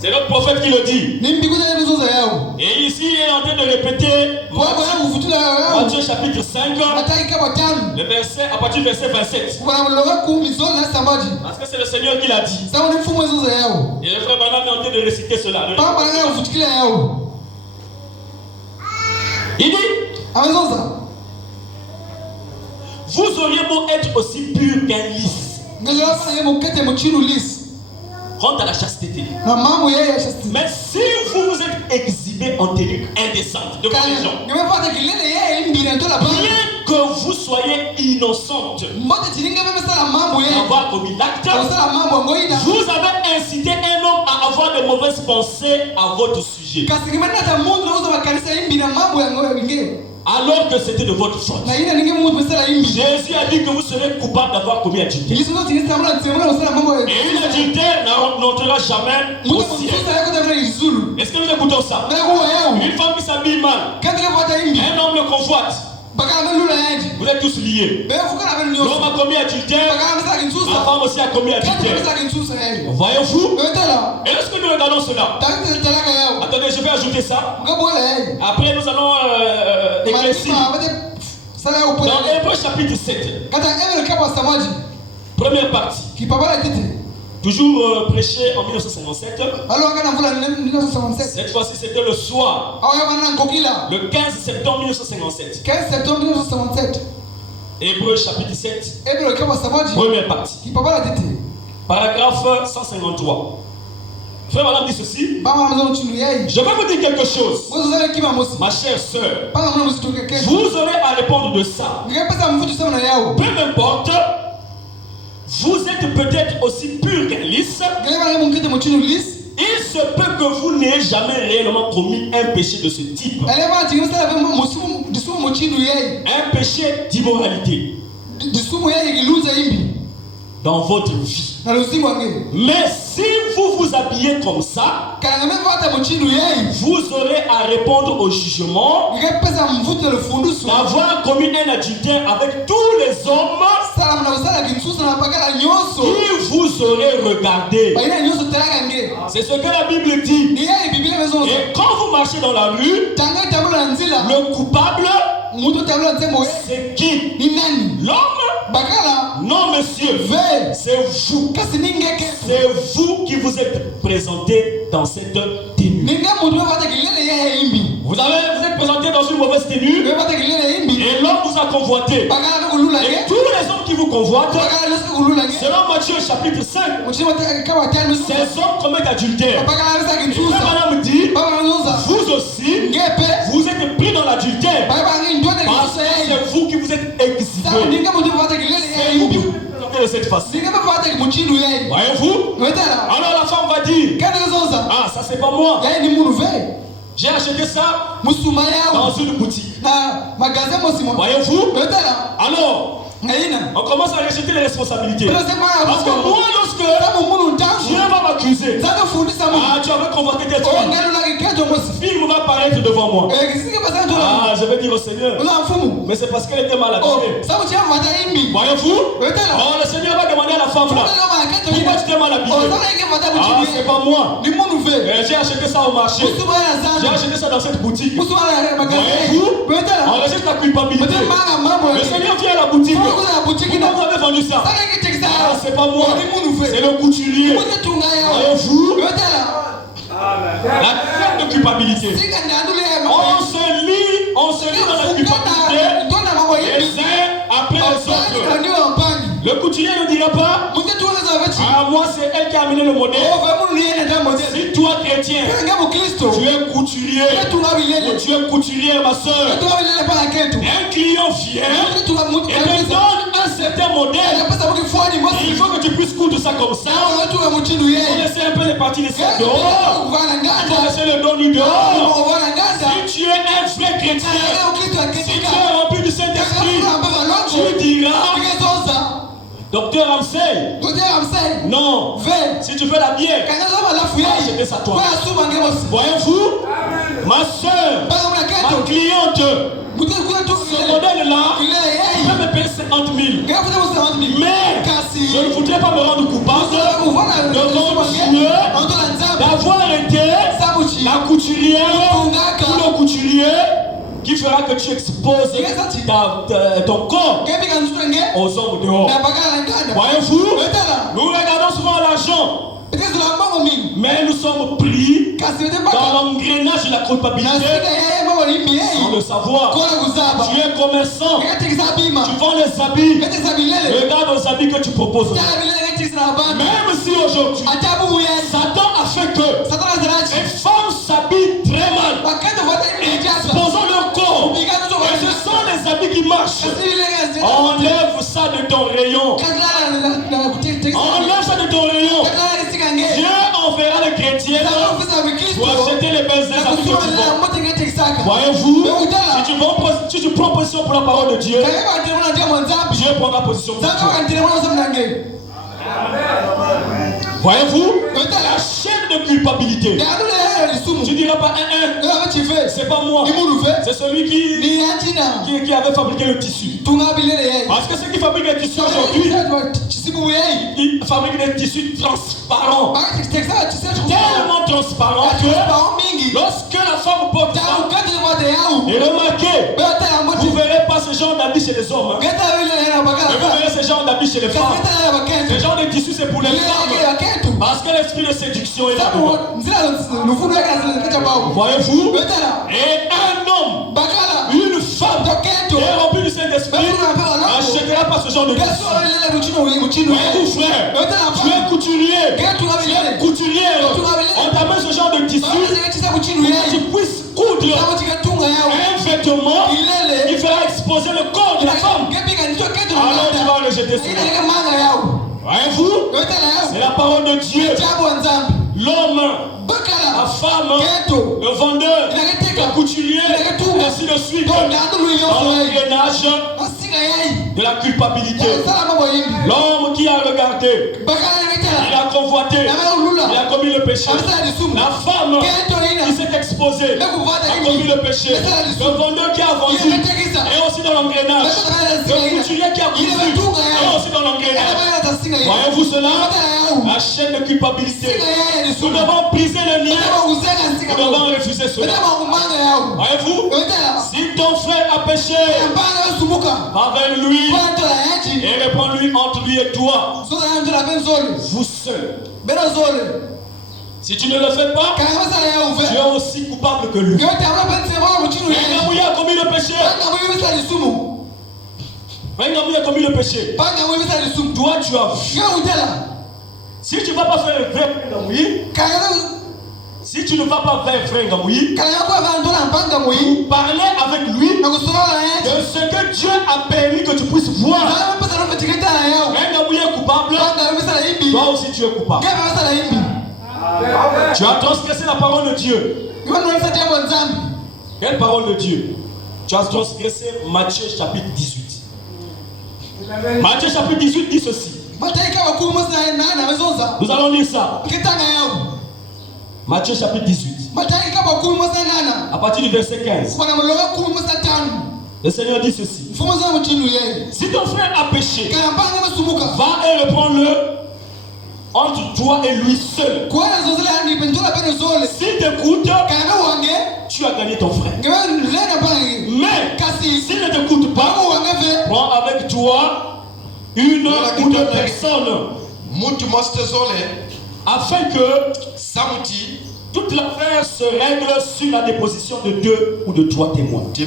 C'est notre prophète qui le dit. Et ici, il est en train de répéter Matthieu chapitre 5, le verset, à partir du verset 27. Parce que c'est le Seigneur qui l'a dit. Et le frère Branham est en train de réciter cela. Il dit, vous auriez beau être aussi pur qu'un lys quant à la chasteté. Mais si vous vous êtes exhibé en tenue indécente devant les gens, bien que vous soyez innocente d'avoir commis l'acte, vous avez incité un homme à avoir de mauvaises pensées à votre sujet. Alors que c'était de votre faute. Jésus a dit que vous serez coupable d'avoir commis adultère. Et une adultère n'entrera jamais au ciel. Est-ce que nous écoutons ça? Une femme qui s'habille mal, un homme le convoite. Vous êtes tous liés. L'homme a commis adultère, la femme aussi a commis adultère. Voyez-vous? Et lorsque nous regardons cela, attendez, je vais ajouter ça. Après, nous allons éclaircir. Dans Hébreux chapitre 7, première partie. Toujours prêché en 1957. Cette fois-ci, c'était le soir. Le 15 septembre 1957. Hébreux chapitre 7. Première partie. Paragraphe 153. Frère, madame dit ceci. Je vais vous dire quelque chose. Ma chère sœur, vous aurez à répondre de ça. Peu m'importe. Vous êtes peut-être aussi pur qu'un lys. Il se peut que vous n'ayez jamais réellement commis un péché de ce type. Un péché d'immoralité dans votre vie. Mais si vous vous habillez comme ça, vous aurez à répondre au jugement d'avoir commis un adultère avec tous les hommes qui vous aurez regardé. C'est ce que la Bible dit. Et quand vous marchez dans la rue, le coupable, c'est qui? L'homme? Non, monsieur. C'est vous. C'est vous qui vous êtes présenté dans cette tenue. Vous êtes présenté dans une mauvaise tenue. Et l'homme vous a convoité. Et tous les hommes qui vous convoitent, selon Matthieu chapitre 5, ces hommes commettent adultère. Madame dit, vous aussi, vous êtes pris dans l'adultère. Parce que c'est vous qui vous êtes exilés. C'est vous qui vous êtes de cette façon. Voyez-vous? Alors la femme va dire, ah, ça c'est pas moi. J'ai acheté ça dans une boutique. Voyez-vous? Alors, on commence à rejeter les responsabilités. Parce que moi, lorsque Dieu va m'accuser, ah, tu avais convoité tes filles. Film va apparaître devant moi. Ah, je vais dire au Seigneur, mais c'est parce qu'elle était mal habillée. Voyez-vous? Oh, le Seigneur va demander à la femme là, pourquoi tu t'es mal habillée? Ah, c'est pas moi. J'ai acheté ça au marché. J'ai acheté ça dans cette boutique. Voyez-vous? On rejette la culpabilité. Le Seigneur vient à la boutique. Pourquoi vous avez vendu ça? Ah, c'est pas moi. C'est le couturier. Voyez-vous? La tête de culpabilité. On se lit dans la culpabilité les uns après les autres. Le couturier ne dira pas, ah, moi c'est elle qui a amené le modèle. Si toi chrétien, tu es couturier, tu es couturière ma soeur, un client vient et te donne un certain modèle. Il faut que tu puisses coudre ça comme ça. Il faut laisser un peu les parties de ça dehors. Il faut laisser le don du dehors. Si tu es un vrai chrétien, si tu es rempli du Saint-Esprit, tu diras, Docteur Ramsey, non, si tu veux la bière, achetez ça toi. Voyez-vous, ma soeur, ma cliente, ce modèle-là, il peut me payer 50 000. Mais je ne voudrais pas me rendre coupable devant Dieu d'avoir été la couturière ou le couturier qui fera que tu exposes ton corps aux hommes dehors. Voyez-vous, nous regardons souvent l'argent, mais nous sommes pris dans l'engrenage de la culpabilité sans le savoir. Tu es commerçant, tu vends les habits, regarde aux habits que tu proposes. Même si aujourd'hui Satan a fait que les femmes s'habillent très mal, exposant leur corps, et ce sont les habits qui marchent. Enlève ça de ton rayon. Enlève ça de ton rayon. Dieu enverra les chrétiens Voyez-vous, si tu prends position pour la parole de Dieu, Dieu prendra position pour toi. Voyez-vous, la chaîne de culpabilité. Tu diras pas c'est pas moi, c'est celui qui avait fabriqué le tissu. Parce que ceux qui fabriquent les tissus aujourd'hui, ils fabriquent des tissus transparents, tellement transparents que lorsque la femme porte et remarquez, vous ne verrez pas ce genre d'habits chez les hommes, mais vous verrez ce genre d'habits chez les femmes. Ce genre de tissu c'est pour les femmes. Parce que l'esprit de séduction est là. Voyez-vous? Et un homme, une femme qui est remplie du Saint-Esprit n'achètera pas ce genre de tissu. Voyez-vous, frère, tu es couturier. On t'amène ce genre de tissu pour que tu puisses coudre un vêtement qui fera exposer le corps de la femme. Alors tu vas le jeter sur elle. Voyez-vous, c'est la parole de Dieu. L'homme, la femme, le vendeur, le couturier, ainsi de suite. Dans l'engrenage de la culpabilité. L'homme qui a regardé, il a convoité, il a commis le péché. La femme qui s'est exposée a commis le péché. Le vendeur qui a vendu est aussi dans l'engrenage. Le couturier qui a cousu est aussi dans l'engrenage. Voyez-vous cela? La chaîne de culpabilité. Nous devons briser le lien. Nous devons refuser cela. Voyez-vous? Si ton frère a péché, va vers lui et réponds-lui entre lui et toi. Vous seuls. Si tu ne le fais pas, tu es aussi coupable que lui. Bengamouille a commis le péché. Bengamouille a commis le péché. Toi, tu as vu. Si tu ne vas pas faire le vrai Bengamouille, si tu ne vas pas vers frère Gamouille, parler avec lui de ce que Dieu a permis que tu puisses voir. Un Gamouille est coupable, toi aussi tu es coupable. Tu as transgressé la parole de Dieu. Quelle parole de Dieu? Tu as transgressé Matthieu chapitre 18. Matthieu chapitre 18 dit ceci. Nous allons lire ça. Matthieu chapitre 18. À partir du verset 15. Le Seigneur dit ceci. Si ton frère a péché, va et reprends-le entre toi et lui seul. S'il t'écoute, tu as gagné ton frère. Mais s'il ne t'écoute pas, prends avec toi une ou deux personnes afin que toute l'affaire se règle sur la déposition de 2 ou de 3 témoins. S'il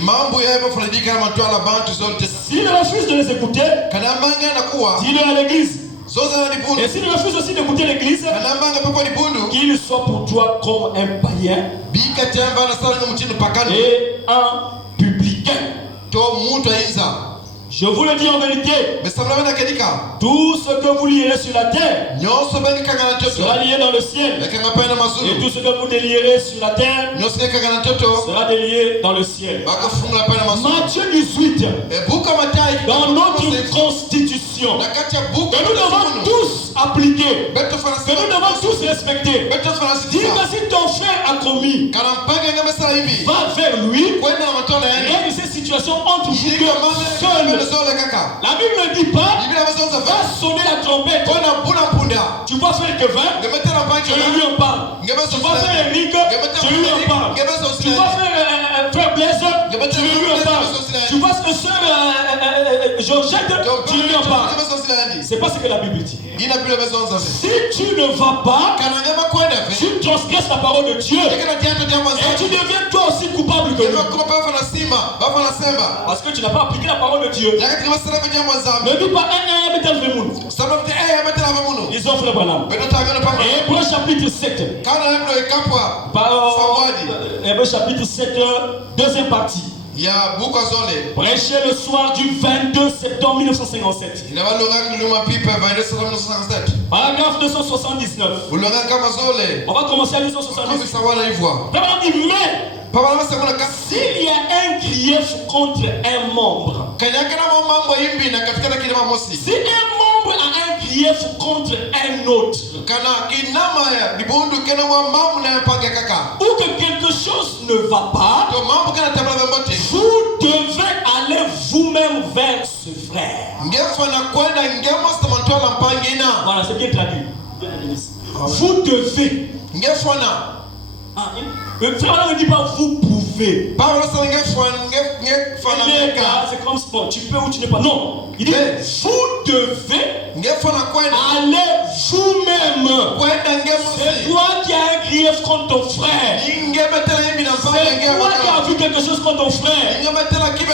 refuse de les écouter, dis-le à l'église. Et s'il refuse aussi d'écouter l'église, qu'il soit pour toi comme un païen et un publicain. Je vous le dis en vérité, tout ce que vous lierez sur la terre sera lié dans le ciel, et tout ce que vous délierez sur la terre sera délié dans le ciel. Matthieu 18, dans notre constitution, que nous devons tous appliquer, que nous devons tous respecter, dis que si ton frère a commis, va vers lui, règle ces situations entre vous deux seuls. La Bible ne dit pas, va sonner la trompette. Tu vas faire que 20, je lui en parle. Tu vas faire Eric, je lui en parle. Tu vas faire frère Blaise, je lui en parle. Tu vas faire soeur Georgette, tu lui en parles. C'est pas ce que la Bible dit. Si tu ne vas pas, tu transgresses la parole de Dieu et tu deviens toi aussi coupable que lui. Parce que tu n'as pas appliqué la parole de Dieu. Ne dis pas ils ont fait le Branham. Et Hébreu chapitre 7. Hébreu chapitre 7, deuxième partie. Prêché le soir du 22 septembre 1957. Paragraphe 279. On va commencer à 279. S'il y a un grief contre un membre, si un membre a un grief contre un autre, ou que quelque chose ne va pas, vous devez aller vous-même vers ce frère. Voilà, c'est bien traduit. Vous devez. Le frère ne dit pas vous pouvez. C'est comme sport, tu peux ou tu n'es pas. Non, il dit vous devez aller vous-même. C'est toi qui as un grief contre ton frère. C'est toi qui as vu quelque chose contre ton frère.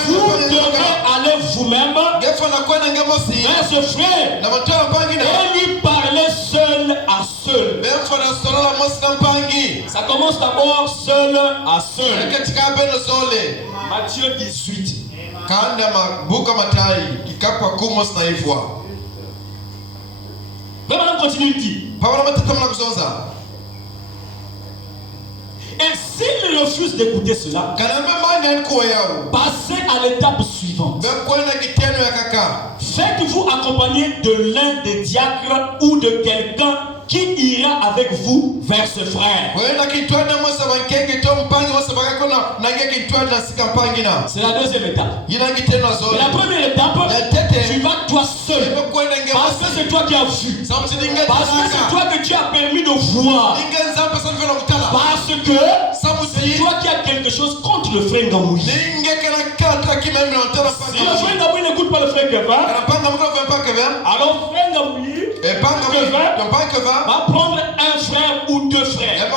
Vous devez aller vous-même vers ce frère et lui parler seul à seul. Ça commence d'abord seul à seul. Matthieu 18. Vraiment, continue, il dit. Et s'il refuse d'écouter cela, passez à l'étape suivante. Faites-vous accompagner de l'un des diacres ou de quelqu'un qui ira avec vous vers ce frère. C'est la deuxième étape. Et la première étape, tu vas toi seul. Parce que c'est toi qui as vu. Parce que c'est toi que tu as permis de voir. Parce que c'est toi qui as quelque chose contre le frère Ngamoui. Si le frère Ngamoui n'écoute pas le frère Kevin, alors frère Ngamoui va prendre un frère ou deux frères.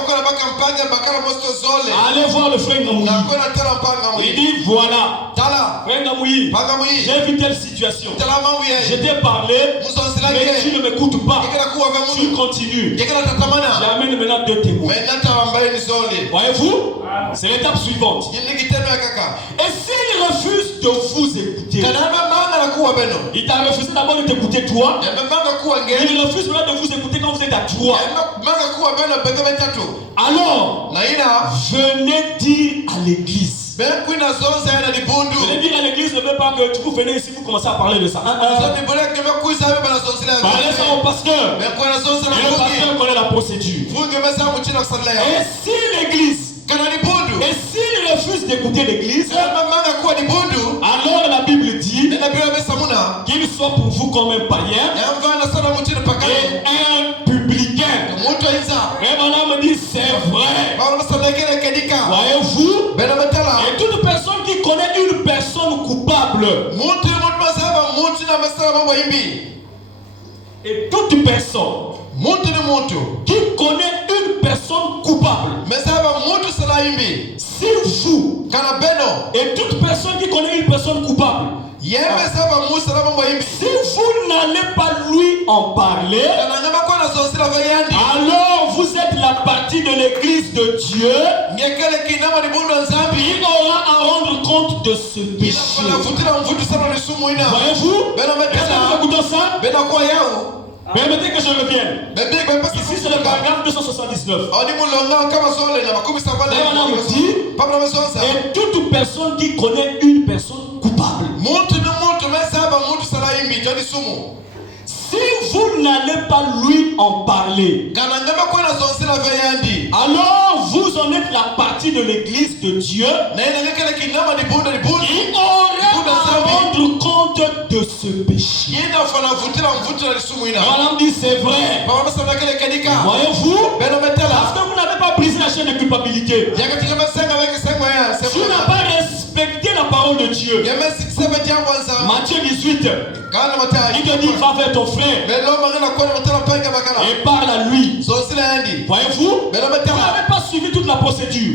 Allez voir le frère Ngamoui. Il dit voilà, frère Ngamoui, j'ai vu telle situation. Je t'ai parlé, mais tu ne m'écoutes pas. Tu continues. J'amène maintenant deux témoins. Voyez-vous, c'est l'étape suivante. Et s'il refuse de vous écouter, il t'a refusé d'abord de t'écouter toi. Il refuse maintenant de vous écouter quand vous êtes à toi. Alors, venez dire à l'église. Venez dire à l'église ne veut pas que vous venez ici, vous commencez à parler de ça. Parlez ça au pasteur. Et le pasteur connaît la procédure. Et si l'église, et s'il refuse d'écouter l'église, alors la Bible dit qu'il soit pour vous comme un païen et un publicain. Et madame me dit c'est vrai. Voyez-vous? Et toute personne qui connaît une personne coupable, et toute personne qui connaît une personne coupable, si vous et toute personne qui connaît une personne coupable, si vous n'allez pas lui en parler, alors vous êtes la partie de l'église de Dieu. Il aura à rendre compte de ce péché. Voyez-vous? Est-ce que nous écoutons ça? Permettez que je revienne. Ici c'est le paragraphe 279. Et toute personne qui connaît une personne coupable, si vous n'allez pas lui en parler, alors vous en êtes la partie de l'église de Dieu. Il aura à rendre compte de ce péché. On dit c'est vrai. Voyez-vous? Parce que vous n'avez pas brisé la chaîne de culpabilité. Tu n'as pas respecté la parole de Dieu. Matthieu 18. Il te dit va vers ton frère et parle à lui. Voyez-vous? Vous n'avez pas suivi toute la procédure.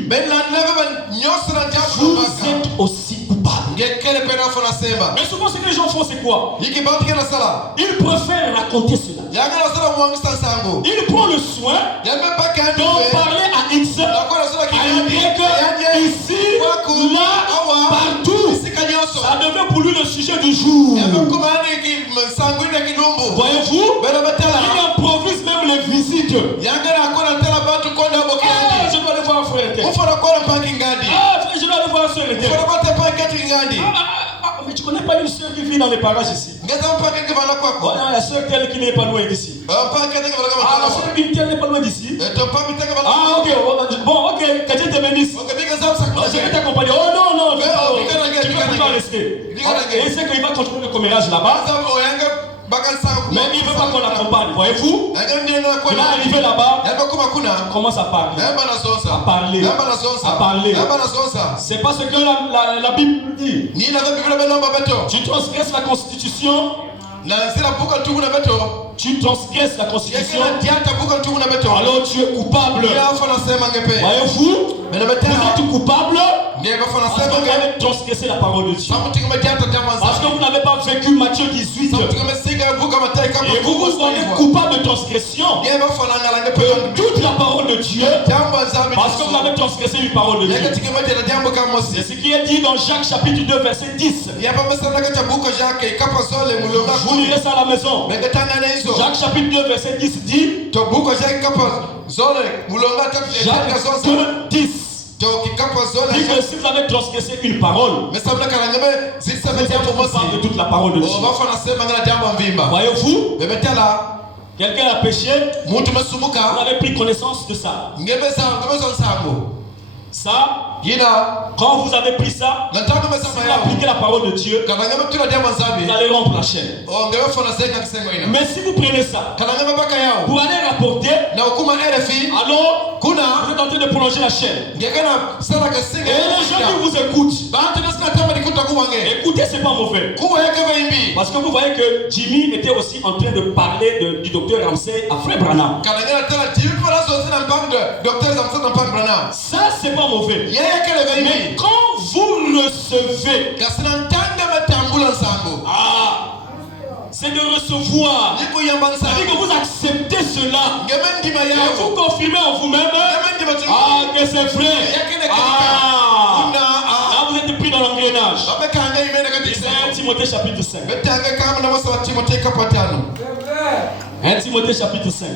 Vous êtes aussi coupable. Mais souvent ce que les gens font c'est quoi? Ils préfèrent raconter cela. Ils prennent le soin d'en parler à X, à Y, ici, là, partout. Voyez-vous? Il improvise même les visites. Je dois aller voir frère. Je dois aller voir soeur. Mais tu connais pas une soeur qui vit dans les parages ici? Voilà, la soeur telle qui n'est pas loin d'ici. La soeur qui n'est pas loin d'ici. Ok. Bon, ok. Que Dieu te bénisse. Je vais t'accompagner. Oh non, tu peux pas rester. Il sait qu'il va continuer le commérage là-bas. Mais il ne veut pas qu'on l'accompagne, voyez-vous? Il est arrivé là-bas, il commence à parler. C'est parce que la Bible dit, tu transgresses la Constitution. Tu transgresses la Constitution, alors tu es coupable. Voyez-vous? Vous êtes coupable parce que vous avez transgressé la parole de Dieu. Parce que vous n'avez pas vécu Matthieu 18. Et vous êtes coupable de transgression de toute la parole de Dieu. Parce que vous avez transgressé une parole de Dieu. C'est ce qui est dit dans Jacques chapitre 2 verset 10. Vous lirez ça à la maison. Jacques chapitre 2 verset 10 dit, Jacques 2 10 dit que si vous avez transgressé une parole, vous êtes coupable de toute la parole de Dieu. Voyez-vous? Quelqu'un a péché, vous avez pris connaissance de ça. Ça, quand vous avez pris ça, si vous appliquez la parole de Dieu, vous allez rompre la chaîne. Mais si vous prenez ça pour aller rapporter, alors vous êtes en train de prolonger la chaîne. Et les gens qui vous écoutent, écoutez, c'est pas mauvais. Parce que vous voyez que Jimmy était aussi en train de parler du docteur Ramsey à Frère Branham. Ça, c'est pas mauvais. Mais quand vous recevez, c'est de recevoir. C'est-à-dire que vous acceptez cela. Et vous confirmez en vous-même que c'est vrai. Là, vous êtes pris dans l'engrenage. 1 Timothée chapitre 5. 1 Timothée chapitre 5.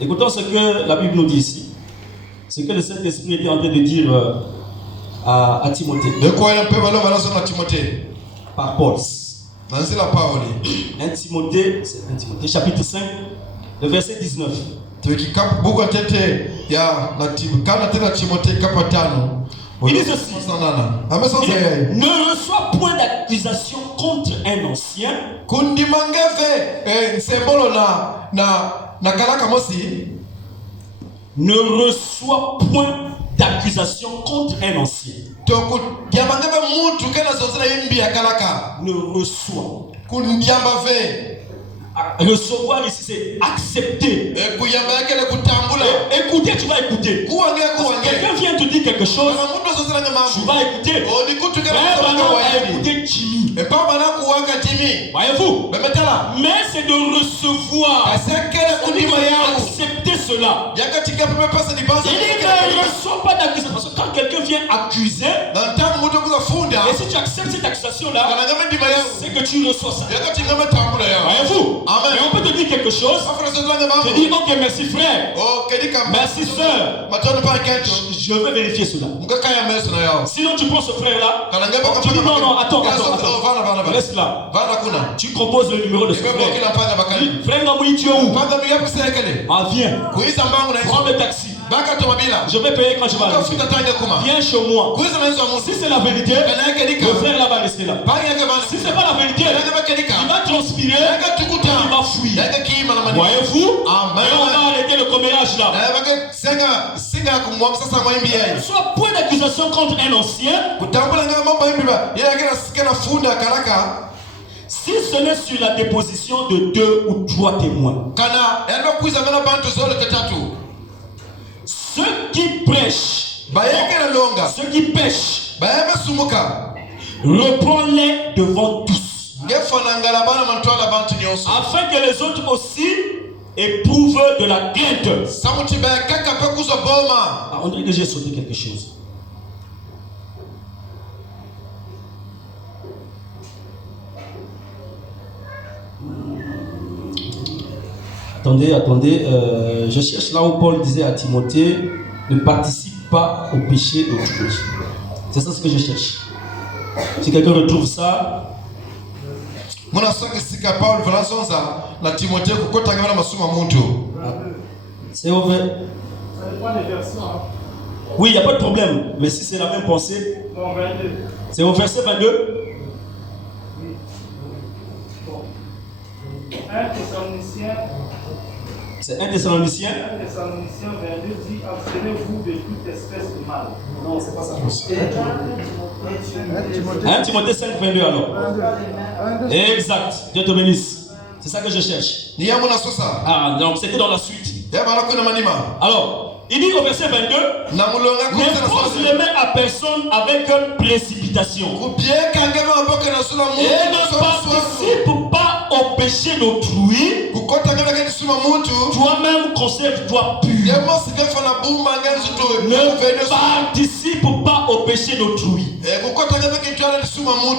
Écoutons ce que la Bible nous dit ici. Ce que le Saint-Esprit était en train de dire à Timothée. Par Paul. 1 Timothée chapitre 5, le verset 19. Il dit ceci. Ne reçois point d'accusation contre un ancien. Ne reçois point d'accusation contre un ancien. Ne reçois. Recevoir ici, c'est accepter. Écouter, tu vas écouter. Quelqu'un vient te dire quelque chose, tu vas écouter. Écouter Jimmy. Voyez-vous? Mais c'est de recevoir. Accepter cela. Il ne reçoit pas d'accusation. Parce que quand quelqu'un vient accuser, et si tu acceptes cette accusation-là, c'est que tu reçois ça. Voyez-vous? Et on peut te dire quelque chose. Tu dis, ok, merci frère. Merci soeur. Je vais vérifier cela. Sinon tu prends ce frère-là. Tu dis non, attends. Reste là. Tu composes le numéro de ce frère. Frère Ngamoui, tu es où? Ah, viens. Prends le taxi. Je vais payer quand je vais arriver. Viens chez moi. Si c'est la vérité, le frère là va rester là. Si c'est pas la vérité, il va transpirer, il va fuir. Voyez-vous? Et on va arrêter le commérage là. Soit point d'accusation contre un ancien, si ce n'est sur la déposition de 2 ou 3 témoins. Ceux qui prêchent, ceux qui pêchent, reprends-les devant tous. Afin que les autres aussi éprouvent de la crainte. On dirait que j'ai sauté quelque chose. Attendez, je cherche là où Paul disait à Timothée, ne participe pas au péché d'autrui. C'est ça ce que je cherche. Si quelqu'un retrouve ça, c'est ouvert. Oui, il n'y a pas de problème, mais si c'est la même pensée, c'est au verset 22. C'est 1 Thessaloniciens. 1 Thessaloniciens 22 dit abstenez-vous de toute espèce de mal. Non, c'est pas ça. 1 Timothée 5, 22 alors. Exact. Dieu te bénisse. C'est ça que je cherche. Ah, donc c'était dans la suite. Alors, il dit au verset 22, ne pose les mains à personne avec précipitation. Et ne participe pas au péché d'autrui. Toi-même conserve-toi pur. Ne participe pas au péché d'autrui.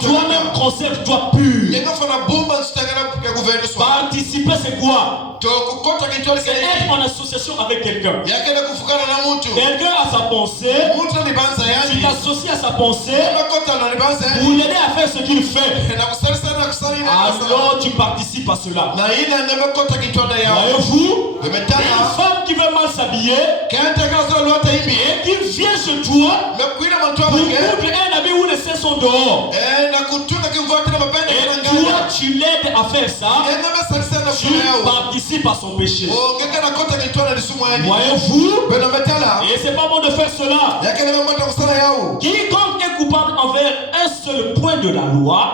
Toi-même conserve-toi pur. Participer c'est quoi? C'est être en association avec quelqu'un. Quelqu'un a sa pensée. Tu t'associes à sa pensée pour l'aider à faire ce qu'il fait. Alors tu participes à cela. Voyez-vous, une femme qui veut mal s'habiller et qui vient chez toi pour coudre un habit où les seins sont dehors. Et toi tu l'aides à faire ça. Tu participes à son péché. Voyez-vous, et c'est pas bon de faire cela. Quiconque est coupable envers un seul point de la loi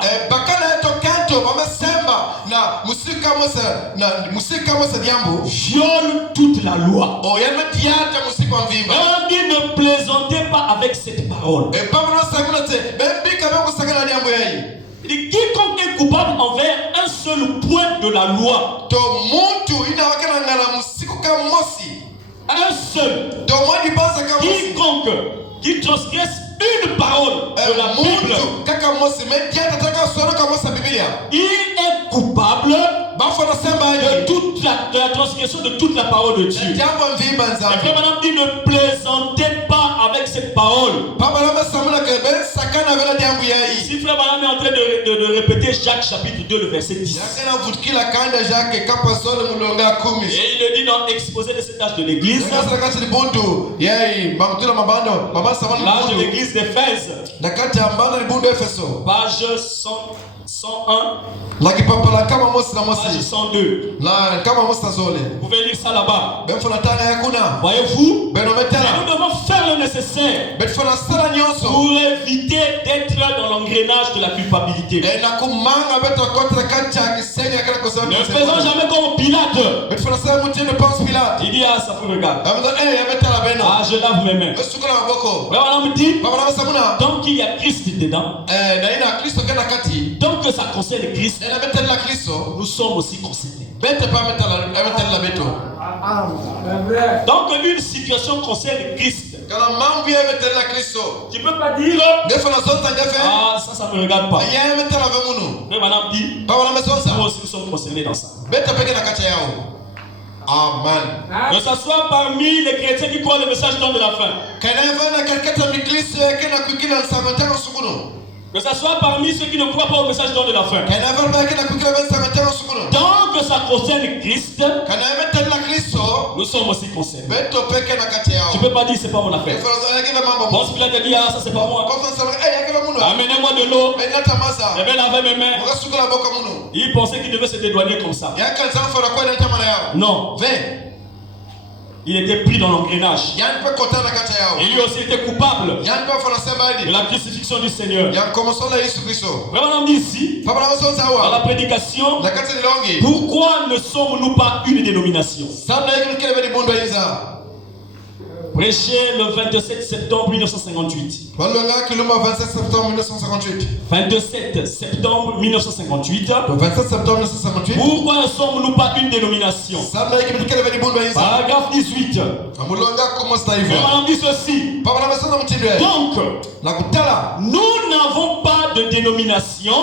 viole toute la loi. On dit ne plaisantez pas avec cette parole. Quiconque est coupable envers un seul point de la loi. Un seul. Quiconque qui transgresse une parole de la Bible, il est coupable de toute la transgression de toute la parole de Dieu. Et frère madame dit ne plaisantez pas avec cette parole. Si frère madame est en train de répéter Jacques chapitre 2 le verset 10. Et il le dit dans l'exposé de cet âge de l'église. L'âge de l'église d'Éphèse. Page 101. Page 102. Vous pouvez lire ça là-bas. Voyez-vous, nous devons faire le nécessaire pour éviter d'être dans l'engrenage de la culpabilité. Ne faisons jamais comme Pilate. Il dit ah ça vous regarde. Ah je lave mes mains. On me dit tant qu'il y a Christ dedans, tant que ça concerne Christ, nous sommes aussi concernés. Donc une situation concerne Christ. Tu ne peux pas dire ah ça me regarde pas. Mais madame dit nous aussi nous sommes concernés dans ça. Amen. Que ce soit parmi les chrétiens qui croient le message du temps de la fin. Que ce soit parmi ceux qui ne croient pas au message du temps de la fin. Tant que ça concerne Christ, nous sommes aussi concernés. Tu ne peux pas dire c'est pas mon affaire. Bon, si Pilate dit ah ça c'est pas moi. Amenez-moi de l'eau. Je vais laver mes mains. Il pensait qu'il devait se dédouaner comme ça. Non. Il était pris dans l'engrenage. Et lui aussi était coupable de la crucifixion du Seigneur. Vraiment on dit ici, dans la prédication, pourquoi ne sommes-nous pas une dénomination? Prêché le 27 septembre 1958. 27 septembre 1958. Pourquoi ne sommes-nous pas une dénomination? Paragraphe 18. On dit ceci. Donc, nous n'avons pas de dénomination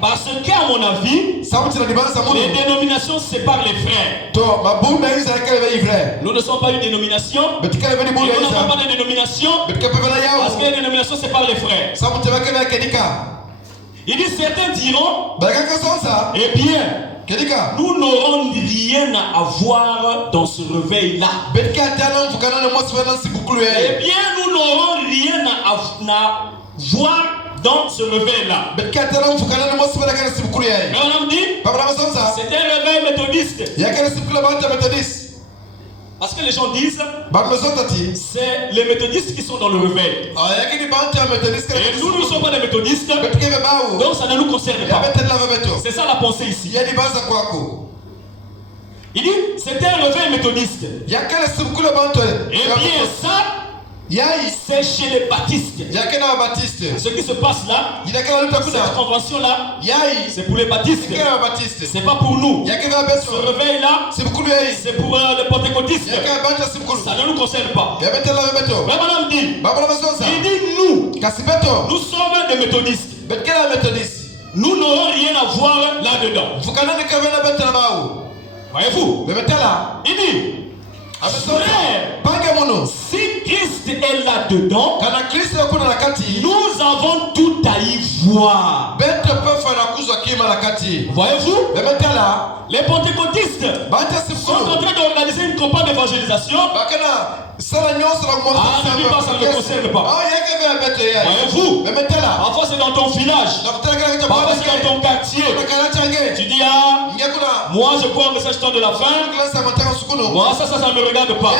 Parce qu'à mon avis, les dénominations séparent les frères. Nous ne sommes pas une dénomination. Nous n'avons pas de dénomination. Parce que les dénominations séparent les frères. Il dit certains diront, eh bien, nous n'aurons rien à avoir dans ce réveil-là. Eh bien, nous n'aurons rien à voir dans ce réveil-là. Mais on a dit, c'est un réveil méthodiste. Parce que les gens disent, c'est les méthodistes qui sont dans le réveil. Et nous ne sommes pas des méthodistes, donc ça ne nous concerne pas. C'est ça la pensée ici. Il dit, c'est un réveil méthodiste. Et bien ça, c'est chez les baptistes. Ce qui se passe là, cette convention-là, c'est pour les baptistes. C'est pas pour nous. Ce réveil-là, c'est pour les pentecôtistes. Ça ne nous concerne pas. Mais madame dit, il dit nous sommes des méthodistes. Nous n'aurons rien à voir là-dedans. Voyez-vous? Il dit, frère, si Christ est là-dedans, nous avons tout à y voir. Voyez-vous? Les pentecôtistes sont en train d'organiser une campagne d'évangélisation. Ça ne me concerne pas. Voyez-vous? Parfois c'est dans ton village. Parfois c'est dans ton quartier. Tu dis, moi je crois que message de la fin. Moi ça ne me regarde pas.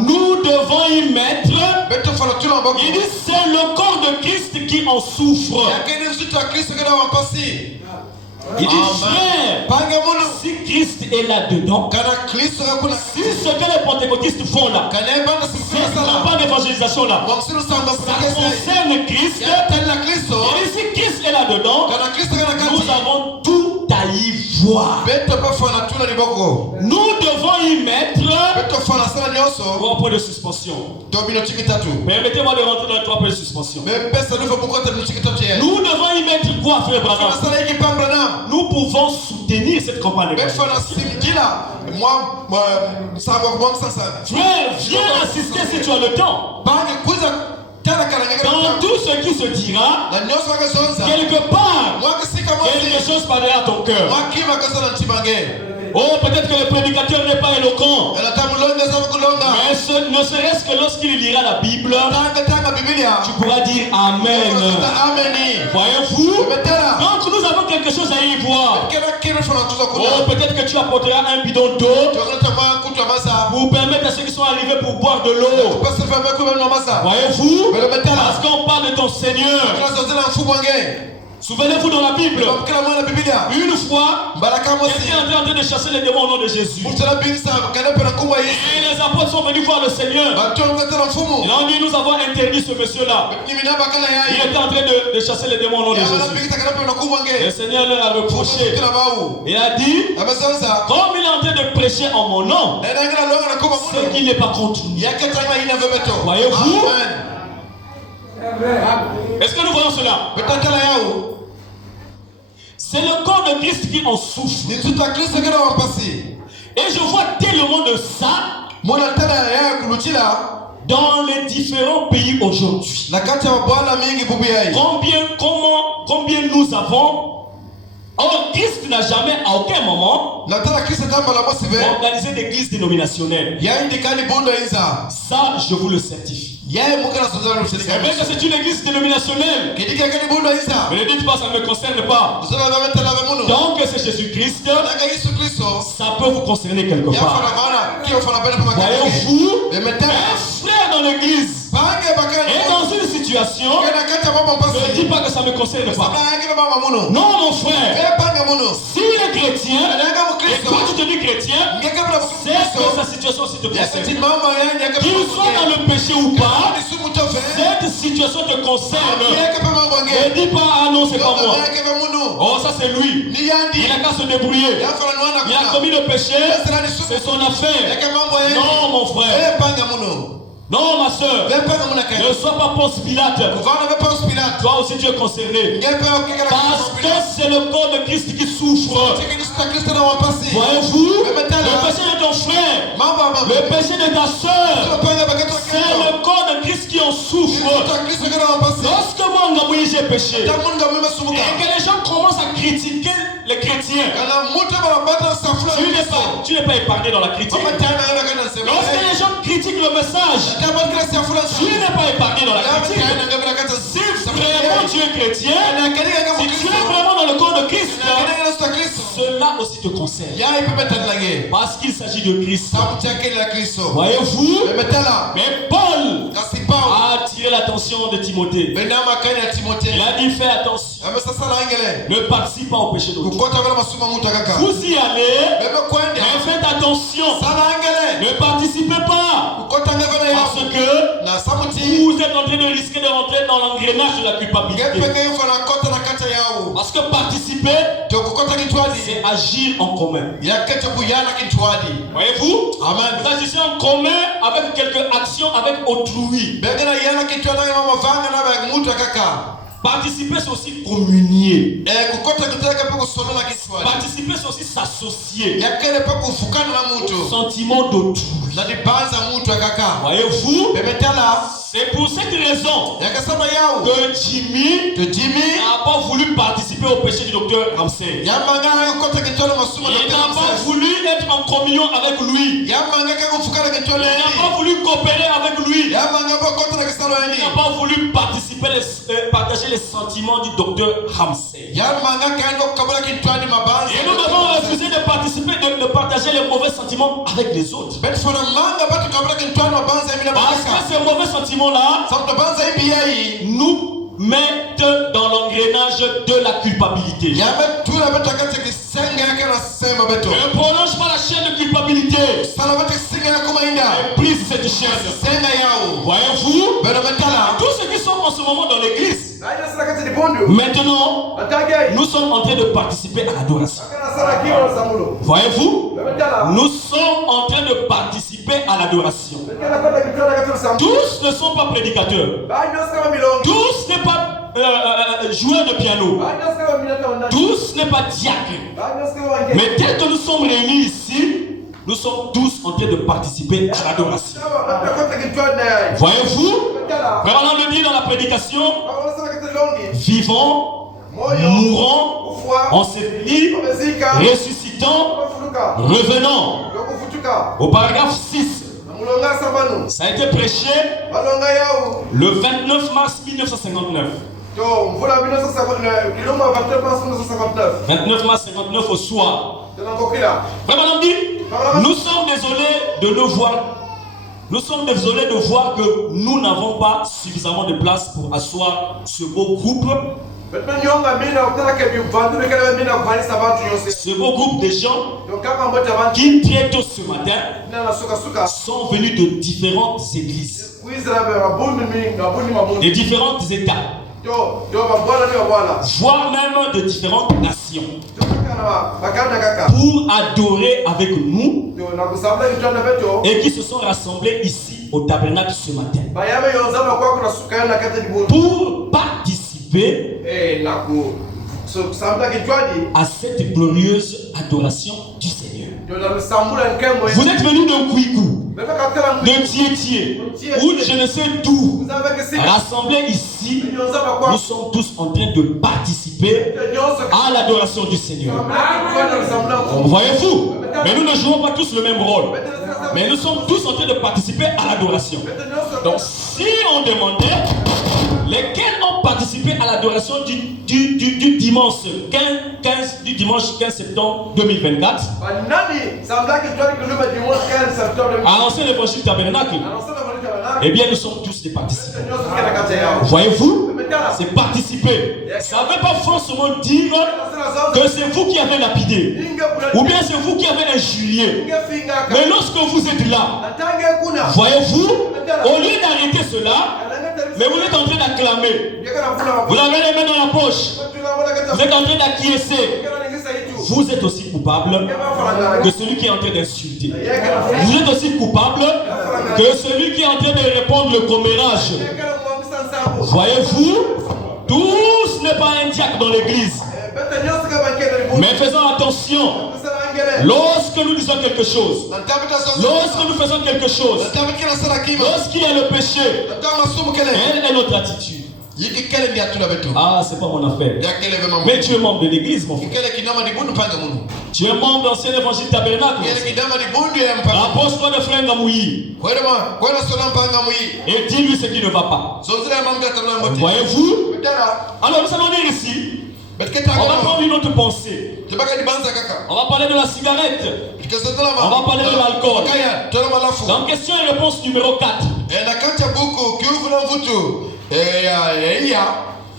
Nous devons y mettre. Il dit c'est le corps de Christ qui en souffre. Il dit frère, si Christ est là-dedans, si ce que les pentecôtistes font là, c'est pas d'évangélisation là, ça concerne Christ. Et si Christ est là-dedans, nous avons tout à y voir. Nous devons y mettre 3 points de suspension. Permettez-moi de rentrer dans les 3 points de suspension. Nous devons y mettre quoi, frère Branham? Nous pouvons soutenir cette campagne. Frère, viens assister si tu as le temps. Dans tout ce qui se dira, quelque part, quelque chose parlera à ton cœur. Oh, peut-être que le prédicateur n'est pas éloquent. Mais ne serait-ce que lorsqu'il lira la Bible, tu pourras dire Amen. Voyez-vous? Donc nous avons quelque chose à y voir. Oh, peut-être que tu apporteras un bidon d'eau pour permettre à ceux qui sont arrivés pour boire de l'eau. Voyez-vous? Parce qu'on parle de ton Seigneur. Souvenez-vous dans la Bible, une fois, quelqu'un était en train de chasser les démons au nom de Jésus. Et les apôtres sont venus voir le Seigneur. Ils ont dit, nous avons interdit ce monsieur-là. Il était en train de chasser les démons au nom de Jésus. Le Seigneur leur a reproché. Il a dit, comme il est en train de prêcher en mon nom, c'est qu'il n'est pas contre nous. Voyez-vous? Est-ce que nous voyons cela? C'est le corps de Christ qui en souffre. Et je vois tellement de ça dans les différents pays aujourd'hui. Combien nous avons. Or, Christ n'a jamais, à aucun moment, organisé d'église dénominationnelle. Ça, je vous le certifie. C'est vrai que c'est une église dénominationnelle. Mais ne dites pas, ça ne me concerne pas. Donc, c'est Jésus-Christ. Ça peut vous concerner quelque part. Voyez-vous, un frère dans l'église est dans une situation. Ne dis pas que ça ne me concerne pas. Non, mon frère. S'il est chrétien, et quand tu te dis chrétien, c'est que sa situation aussi te concerne. Qu'il soit dans le péché ou pas, cette situation te concerne. Ne dis pas, ah non, c'est pas moi. Oh, ça c'est lui. Il n'a qu'à se débrouiller. Il a commis le péché, c'est son affaire. Non, mon frère. Non, ma soeur. Ne sois pas Ponce Pilate. Toi aussi tu es concerné. Parce que c'est le corps de Christ qui souffre. Voyez-vous, le péché de ton frère, le péché de ta soeur, c'est le corps de Christ qui en souffre. Lorsque moi, j'ai péché, et que les gens commencent à critiquer les chrétiens, tu n'es pas épargné dans la critique. Lorsque les gens critiquent le message, tu n'es pas épargné dans la critique. Si vraiment tu es chrétien, si tu es vraiment dans le corps de Christ, cela aussi te concerne. Parce qu'il s'agit de Christ. Voyez-vous? Mais Paul a attiré l'attention de Timothée. Il a dit fais attention. Ne participe pas au péché d'autrui. Vous y allez, mais faites attention. Ne participez pas. Parce que vous êtes en train de risquer de rentrer dans l'engrenage de la culpabilité. Parce que participer, c'est agir en commun. Voyez-vous? Vous agissez en commun avec quelques actions avec autrui. Participer, c'est aussi communier. Participer, c'est aussi s'associer au sentiment d'autrui. Voyez-vous? C'est pour cette raison que Jimmy n'a pas voulu participer au péché du docteur Ramsey. Il n'a pas voulu être en communion avec lui. Il n'a pas voulu coopérer avec lui. Il n'a pas voulu partager les sentiments du docteur Ramsey. Et nous devons refuser de participer, de partager les mauvais sentiments avec les autres. Parce que ces mauvais sentiments-là nous mettent dans l'engrenage de la culpabilité. Ne prolonge pas la chaîne de culpabilité. Brise cette chaîne. Voyez-vous? Tous ceux qui sont en ce moment dans l'église, maintenant, nous sommes en train de participer à l'adoration. Voyez-vous? Nous sommes en train de participer à l'adoration. Tous ne sont pas prédicateurs. Tous ne sont pas joueurs de piano. Tous ne sont pas diacres. Mais tel que nous sommes réunis ici, nous sommes tous en train de participer à l'adoration. Voyez-vous? Vraiment, on le dit dans la prédication, vivant, mourant, enseveli, ressuscitant, revenant. Au paragraphe 6, ça a été prêché le 29 mars 1959. 29 mars 59 au soir. Vraiment, on dit, nous sommes désolés de le voir. Nous sommes désolés de voir que nous n'avons pas suffisamment de place pour asseoir ce beau groupe. Ce beau groupe de gens qui très tôt ce matin sont venus de différentes églises, de différents États, voire même de différentes nations, pour adorer avec nous, et qui se sont rassemblés ici au tabernacle ce matin pour participer à cette glorieuse adoration du Seigneur. Vous êtes venus de Kouikou, de Tietie, ou je ne sais d'où, rassemblés ici. Nous sommes tous en train de participer à l'adoration du Seigneur. Voyez-vous? Mais nous ne jouons pas tous le même rôle. Mais nous sommes tous en train de participer à l'adoration. Donc si on demandait lesquels ont participé à l'adoration du dimanche 15 septembre 2024 à l'ancien évangile tabernacle, eh bien nous sommes tous des participants. Voyez-vous? C'est participer. Ça ne veut pas forcément dire que c'est vous qui avez lapidé ou bien c'est vous qui avez injurié. Mais lorsque vous êtes là, voyez-vous, au lieu d'arrêter cela, mais vous êtes en train d'acclamer. Vous avez les mains dans la poche. Vous êtes en train d'acquiescer. vous êtes aussi coupable que celui qui est en train d'insulter. Vous êtes aussi coupable que celui qui est en train de répondre le commérage. Voyez-vous, tous n'est pas un diacre dans l'église. Mais faisons attention. Lorsque nous disons quelque chose, lorsque nous faisons quelque chose, lorsqu'il y a le péché, quelle est notre attitude? Ah, c'est pas mon affaire. Mais tu es membre de l'église, mon frère. Tu es membre de l'ancien évangile tabernacle. Rapproche-toi de frère Ngamouyi et dis-lui ce qui ne va pas. Voyez-vous? Alors nous allons lire ici. On va prendre une autre pensée. On va parler de la cigarette. On va parler de l'alcool. Donc question et réponse numéro 4.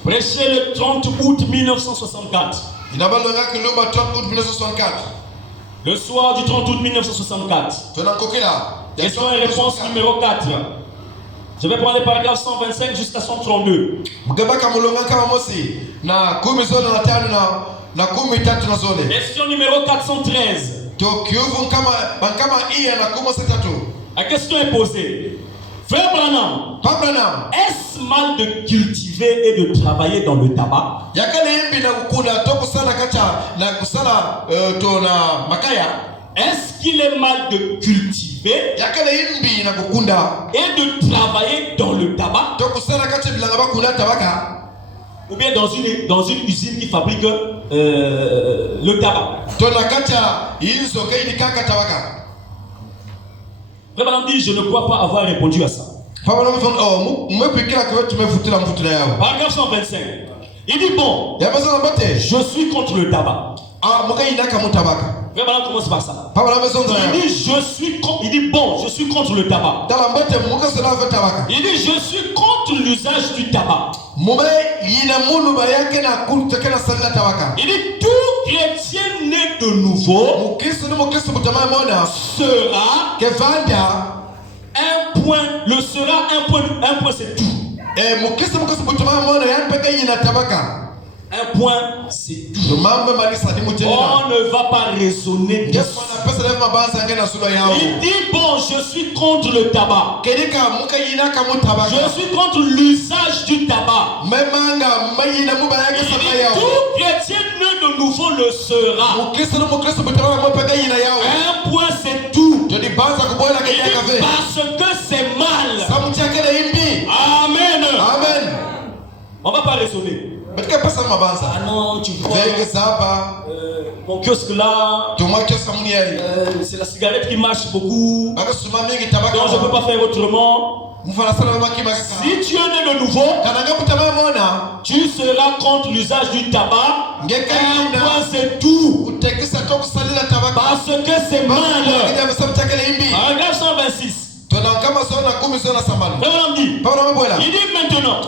Prêché le 30 août 1964. Le soir du 30 août 1964. Question et réponse numéro 4. Je vais prendre les paragraphes 125 jusqu'à 132. Question numéro 413. La question est posée. Frère Branham, est-ce mal de cultiver et de travailler dans le tabac? Est-ce qu'il est mal de cultiver et de travailler dans le tabac? Ou bien dans une usine qui fabrique le tabac? Vraiment dit, je ne crois pas avoir répondu à ça. Paragraphe 125. Il dit bon, je suis contre le tabac. Vraiment commence par ça. Il dit je suis contre le tabac. Il dit je suis contre l'usage du tabac. Il dit tout chrétien né de nouveau sera un point. Le sera un point c'est tout. Un point, c'est tout. On ne va pas raisonner dessus. Il dit bon, je suis contre le tabac. Je suis contre l'usage du tabac. Il dit tout chrétien né de nouveau le sera. Un point, c'est tout. Il dit parce que c'est mal. Amen. On ne va pas raisonner. Ah non, tu vois, mon kiosque là, c'est la cigarette qui marche beaucoup. Donc je ne peux pas faire autrement. Si tu es né de nouveau, tu seras contre l'usage du tabac. Un point, c'est tout. Parce que c'est mal. Paragraphe 126. Il dit maintenant,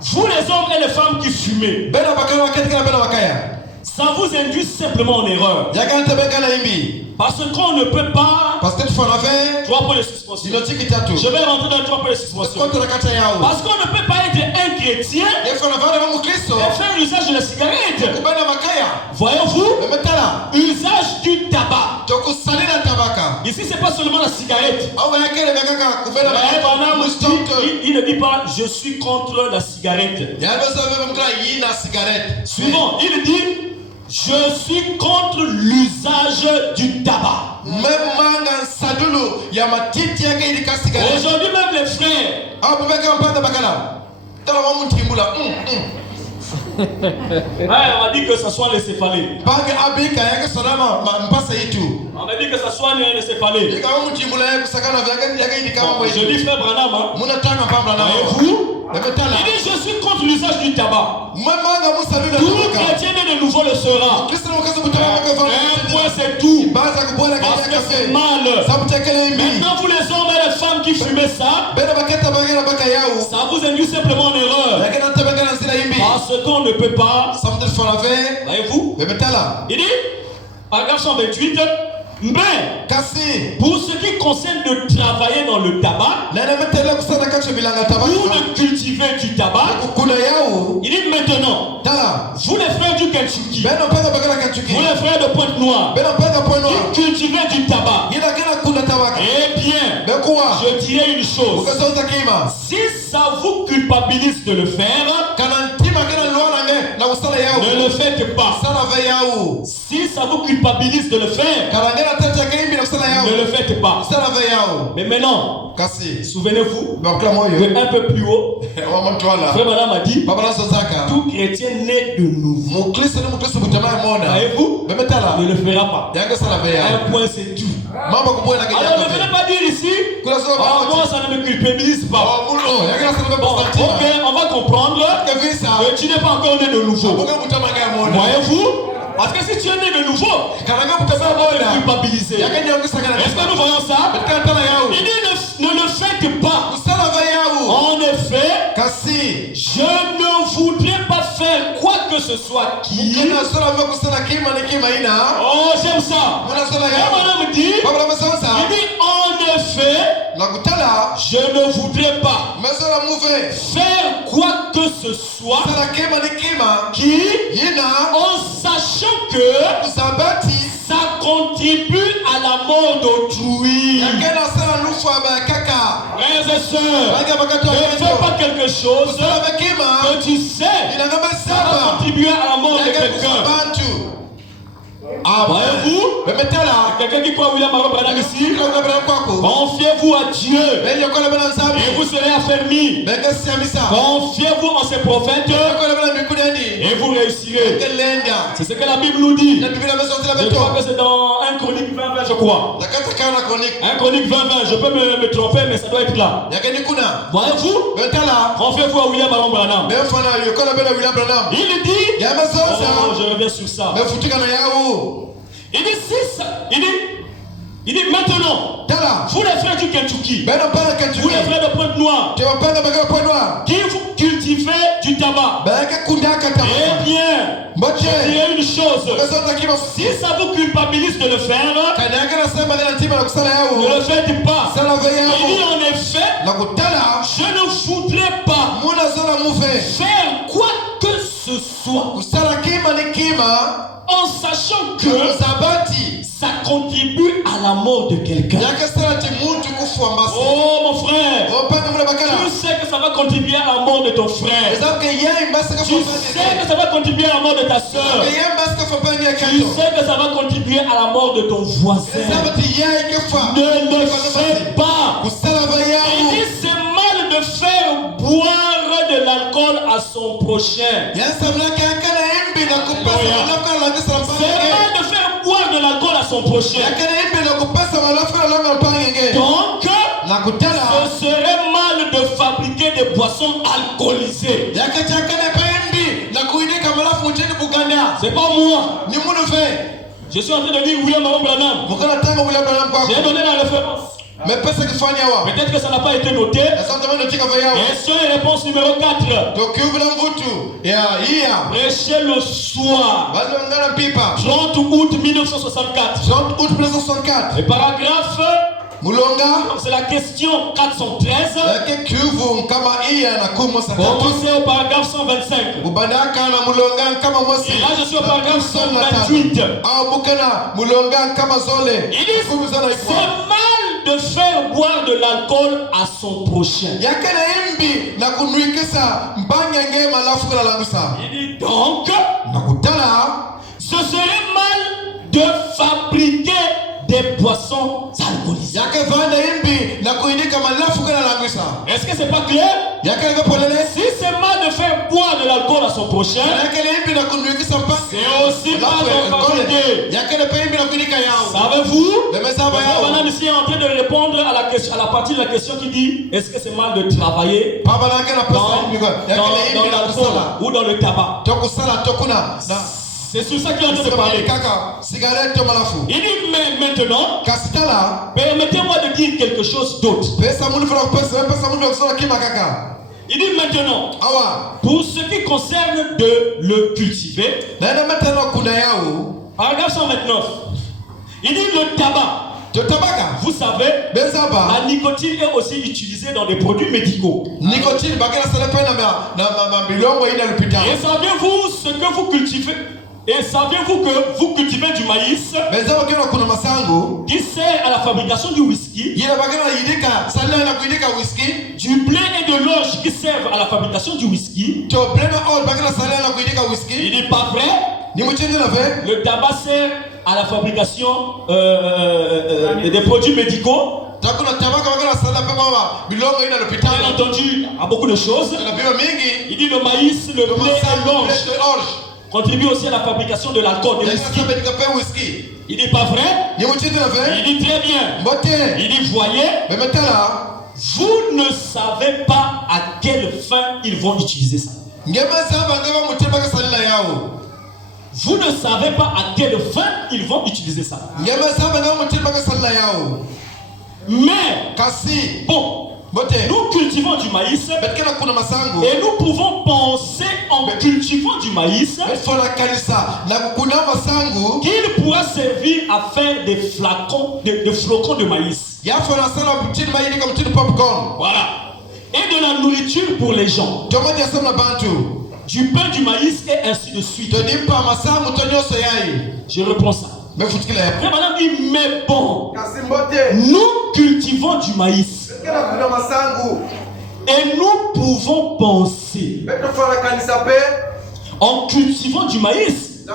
vous les hommes et les femmes qui fumez, ça vous induit simplement en erreur. Parce qu'on ne peut pas. 3 points de suspension. Je vais rentrer dans 3 points de suspension. Parce qu'on ne peut pas être un chrétien et faire l'usage de la cigarette. Voyez-vous, usage du tabac. Ici, c'est pas seulement la cigarette. Il ne dit pas je suis contre la cigarette. Suivant, il dit je suis contre l'usage du tabac. Aujourd'hui même les frères. On a dit que ce soit les céphalées. On a dit que ce soit les céphalées. Je dis frère Branham. Voyez-vous? Il dit je suis contre l'usage du tabac. Tout chrétien de nouveau le sera. Un point c'est tout. Parce que c'est mal. Maintenant vous les hommes et les femmes qui fumez ça, ça vous induit simplement en erreur. Parce qu'on ne peut pas. Voyez-vous? Il dit, paragraphe 128. Mais pour ce qui concerne de travailler dans le tabac ou de cultiver du tabac, il dit maintenant, vous les frères du Kentucky, vous les frères de Pointe-Noire, qui cultivez du tabac, eh bien, je dirais une chose, si ça vous culpabilise de le faire, ne le faites pas. Si ça vous culpabilise de le faire, ne le faites pas. Mais maintenant, souvenez-vous, un peu plus haut, frère madame a dit, tout chrétien né de nouveau, voyez-vous, ne le fera pas. Un point, c'est tout. Alors ne venez pas dire ici, moi ça ne me culpabilise pas. Bon, ok, on va comprendre que tu n'es pas encore né de nouveau. Voyez-vous? Parce que si tu es né de nouveau, tu vas être culpabilisé. Est-ce que nous voyons ça? Il dit ne le faites pas. En effet, je ne voudrais pas faire quoi que ce soit qui... Oh, j'aime ça. Madame dit, il dit en effet, je ne voudrais pas faire quoi que ce soit qui, en sachant que ça contribue à la mort d'autrui. Frères et sœurs, ne fais pas quelque chose que tu sais ça va contribuer à la mort de quelqu'un. Voyez-vous, quelqu'un qui croit William Maron Branham ici, confiez-vous à Dieu et vous serez affermis. Confiez-vous en ses prophètes et vous réussirez. C'est ce que la Bible nous dit. Je crois que c'est dans 1 Chronique 20, je crois. 1 Chronique 20, je peux me tromper, mais ça doit être là. Voyez-vous, confiez-vous à William Maron Branham. Il dit, je reviens sur ça. Il dit il dit maintenant, vous les frères du Kentucky, vous les frères de Pointe-Noire, qui vous cultivez du tabac, eh bien, je dirais une chose, si ça vous culpabilise de le faire, ne le faites pas. Il dit en effet, je ne voudrais pas faire quoi que ce soit en sachant que ça contribue à la mort de quelqu'un. Oh mon frère, tu sais que ça va contribuer à la mort de ton frère. Tu sais que ça va contribuer à la mort de ta soeur. Tu sais que ça va contribuer à la mort de ton voisin. Ne le fais pas. Il dit c'est mal de faire boire de l'alcool à son prochain. C'est mal de faire boire de l'alcool à son prochain. Donc, ce serait mal de fabriquer des boissons alcoolisées. C'est pas moi. Je suis en train de dire William Maron Branham. J'ai donné la référence. Peut-être que ça n'a pas été noté. Question et réponse numéro 4. Prêcher le soir. 30 août 1964. Le paragraphe, c'est la question 413. Commencez au paragraphe 125. Et là je suis au paragraphe 128. Il dit c'est mal de faire boire de l'alcool à son prochain. Il dit donc, ce serait mal de fabriquer des boissons alcoolisées. Est-ce que c'est pas clair? Si c'est mal de faire boire de l'alcool à son prochain, c'est aussi mal de fabriquer. Savez-vous, madame ici est en train de répondre à la question, à la partie de la question qui dit est-ce que c'est mal de travailler dans l'alcool ou dans le tabac? C'est sur ça qu'il est en train de parler. Il dit mais maintenant, permettez-moi de dire quelque chose d'autre. Il dit maintenant, pour ce qui concerne de le cultiver, paragraphe 129. Il dit le tabac. Vous savez, la nicotine est aussi utilisée dans des produits médicaux. Et saviez-vous ce que vous cultivez? Et saviez-vous que vous cultivez du maïs qui sert à la fabrication du whisky, du blé et de l'orge qui servent à la fabrication du whisky? Il n'est pas vrai. Le tabac sert à la fabrication des produits médicaux. Bien entendu, à beaucoup de choses. Il dit le maïs, le blé et l'orge contribue aussi à la fabrication de l'alcool, de whisky. Il n'est pas vrai. Il dit très bien. Il dit voyez, vous ne savez pas à quelle fin ils vont utiliser ça. Vous ne savez pas à quelle fin ils vont utiliser ça. Mais bon, nous cultivons du maïs et nous pouvons penser en cultivant du maïs qu'il pourra servir à faire des flocons de maïs. Voilà. Et de la nourriture pour les gens. Du pain, du maïs et ainsi de suite. Je reprends ça. Frère madame dit, mais bon, nous cultivons du maïs et nous pouvons penser en cultivant du maïs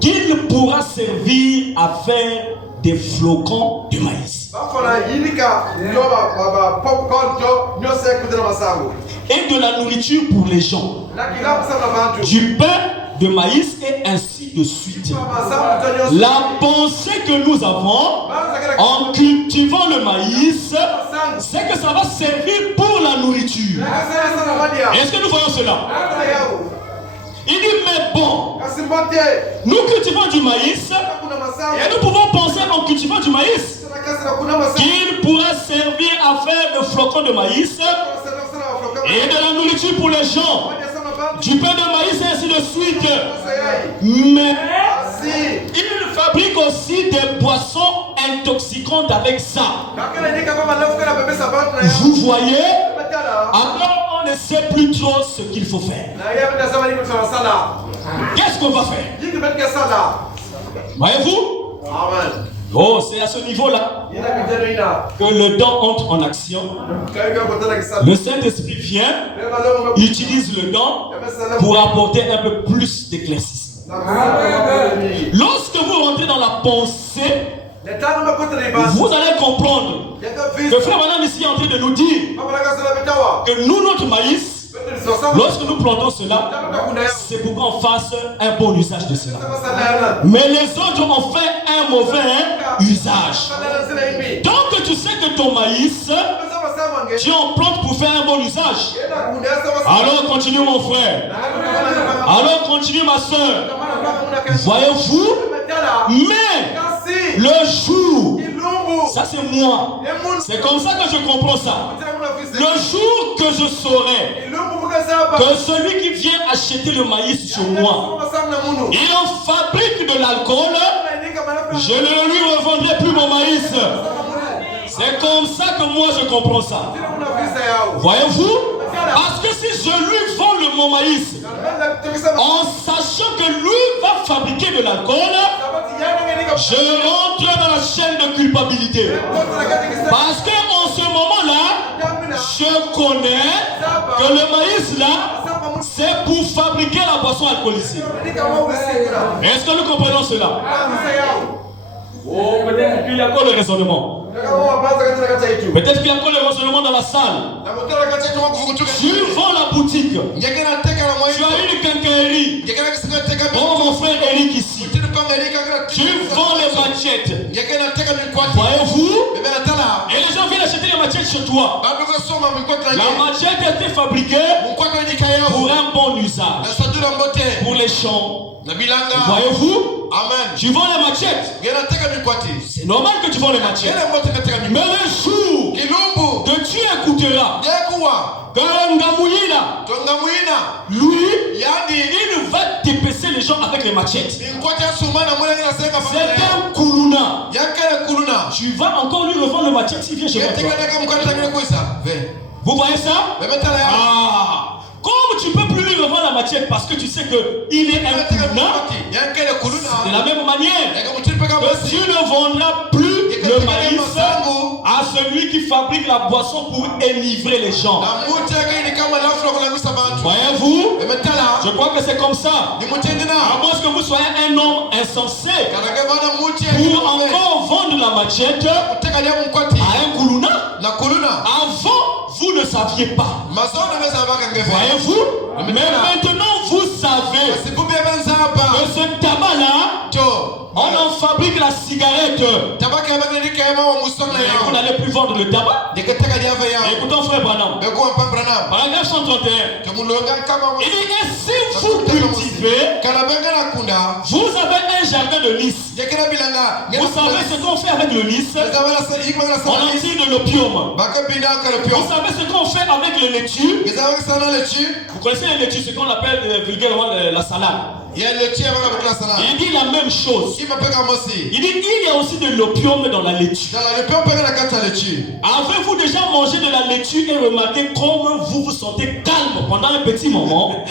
qu'il pourra servir à faire des flocons de maïs et de la nourriture pour les gens, du pain, de maïs et ainsi de suite. La pensée que nous avons en cultivant le maïs, c'est que ça va servir pour la nourriture. Est-ce que nous voyons cela? Il dit mais bon, nous cultivons du maïs et nous pouvons penser en cultivant du maïs qu'il pourra servir à faire de flocons de maïs et de la nourriture pour les gens, du pain de maïs et ainsi de suite. Mais il fabrique aussi des boissons intoxicantes avec ça. Vous voyez? Alors on ne sait plus trop ce qu'il faut faire. Qu'est-ce qu'on va faire? Voyez-vous? Oh, c'est à ce niveau-là que le dent entre en action. Le Saint-Esprit vient, utilise le dent pour apporter un peu plus d'éclaircissement. Lorsque vous rentrez dans la pensée, vous allez comprendre que frère madame ici est en train de nous dire que nous, notre maïs, lorsque nous plantons cela, c'est pour qu'on fasse un bon usage de cela. Mais les autres ont fait un mauvais usage. Tant que tu sais que ton maïs, tu en plantes pour faire un bon usage, alors continue mon frère. Alors continue ma soeur. Voyez-vous? Mais le jour, ça c'est moi, c'est comme ça que je comprends ça. Le jour que je saurai que celui qui vient acheter le maïs chez moi, il en fabrique de l'alcool, je ne lui revendrai plus mon maïs. C'est comme ça que moi je comprends ça. Voyez-vous? Parce que si je lui vends mon maïs en sachant que lui va fabriquer de l'alcool, je rentre dans la chaîne de culpabilité. Parce qu'en ce moment-là, je connais que le maïs là, c'est pour fabriquer la boisson alcoolisée. Est-ce que nous comprenons cela? Oh, peut-être qu'il y a encore le raisonnement. Peut-être qu'il y a encore le raisonnement dans la salle. Tu vends la boutique. Tu as une quincaillerie. Bon, mon frère Eric ici. Tu vends les machettes. Voyez-vous? Et les gens viennent acheter les machettes chez toi. La machette a été fabriquée pour un bon usage. Pour les champs. Voyez-vous? Amen. Tu vends les machettes. C'est normal que tu vends les machettes. Mais le jour que tu écouteras que Ngamouina, lui, il va dépecer les gens avec les machettes. C'est un coulou. kuluna. Tu vas encore lui revendre le machette s'il vient chez toi. Vous voyez ça? Ah. Comme tu peux plus lui revendre la machette parce que tu sais qu'il est un kuluna, de la même manière que tu ne vendras plus le maïs à celui qui fabrique la boisson pour enivrer les gens. Voyez-vous? Je crois que c'est comme ça. À moins que vous soyez un homme insensé pour encore vendre la machette à un kuluna. Avant, vous ne saviez pas. Voyez-vous? Mais maintenant, vous savez que ce tabac-là, on en fabrique la cigarette. Mais vous n'allez plus vendre le tabac. Écoutons frère Branham. Paragraphe 131. Il dit, et si vous cultivez, vous avez un jardin de lys. Vous savez ce qu'on fait avec le lys? On en tire de l'opium. Vous savez ce qu'on fait avec le laitue? Vous connaissez le laitue, ce qu'on appelle vulgairement la salade. Il dit la même chose. Il dit il y a aussi de l'opium dans la laitue. Avez-vous déjà mangé de la laitue et remarqué comment vous vous sentez calme pendant un petit moment?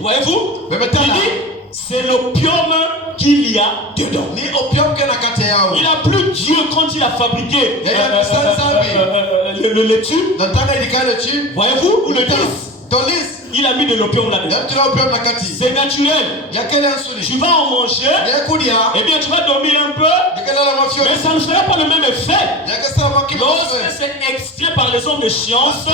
Voyez-vous? Il dit c'est l'opium qu'il y a dedans. Il n'a plus Dieu quand il a fabriqué le laitue. Voyez-vous? Ou le lys. Il a mis de l'opium là-dedans. C'est naturel. Tu vas en manger. Et bien tu vas dormir un peu. Mais ça ne fera pas le même effet. Lorsque c'est extrait par les hommes de science. Et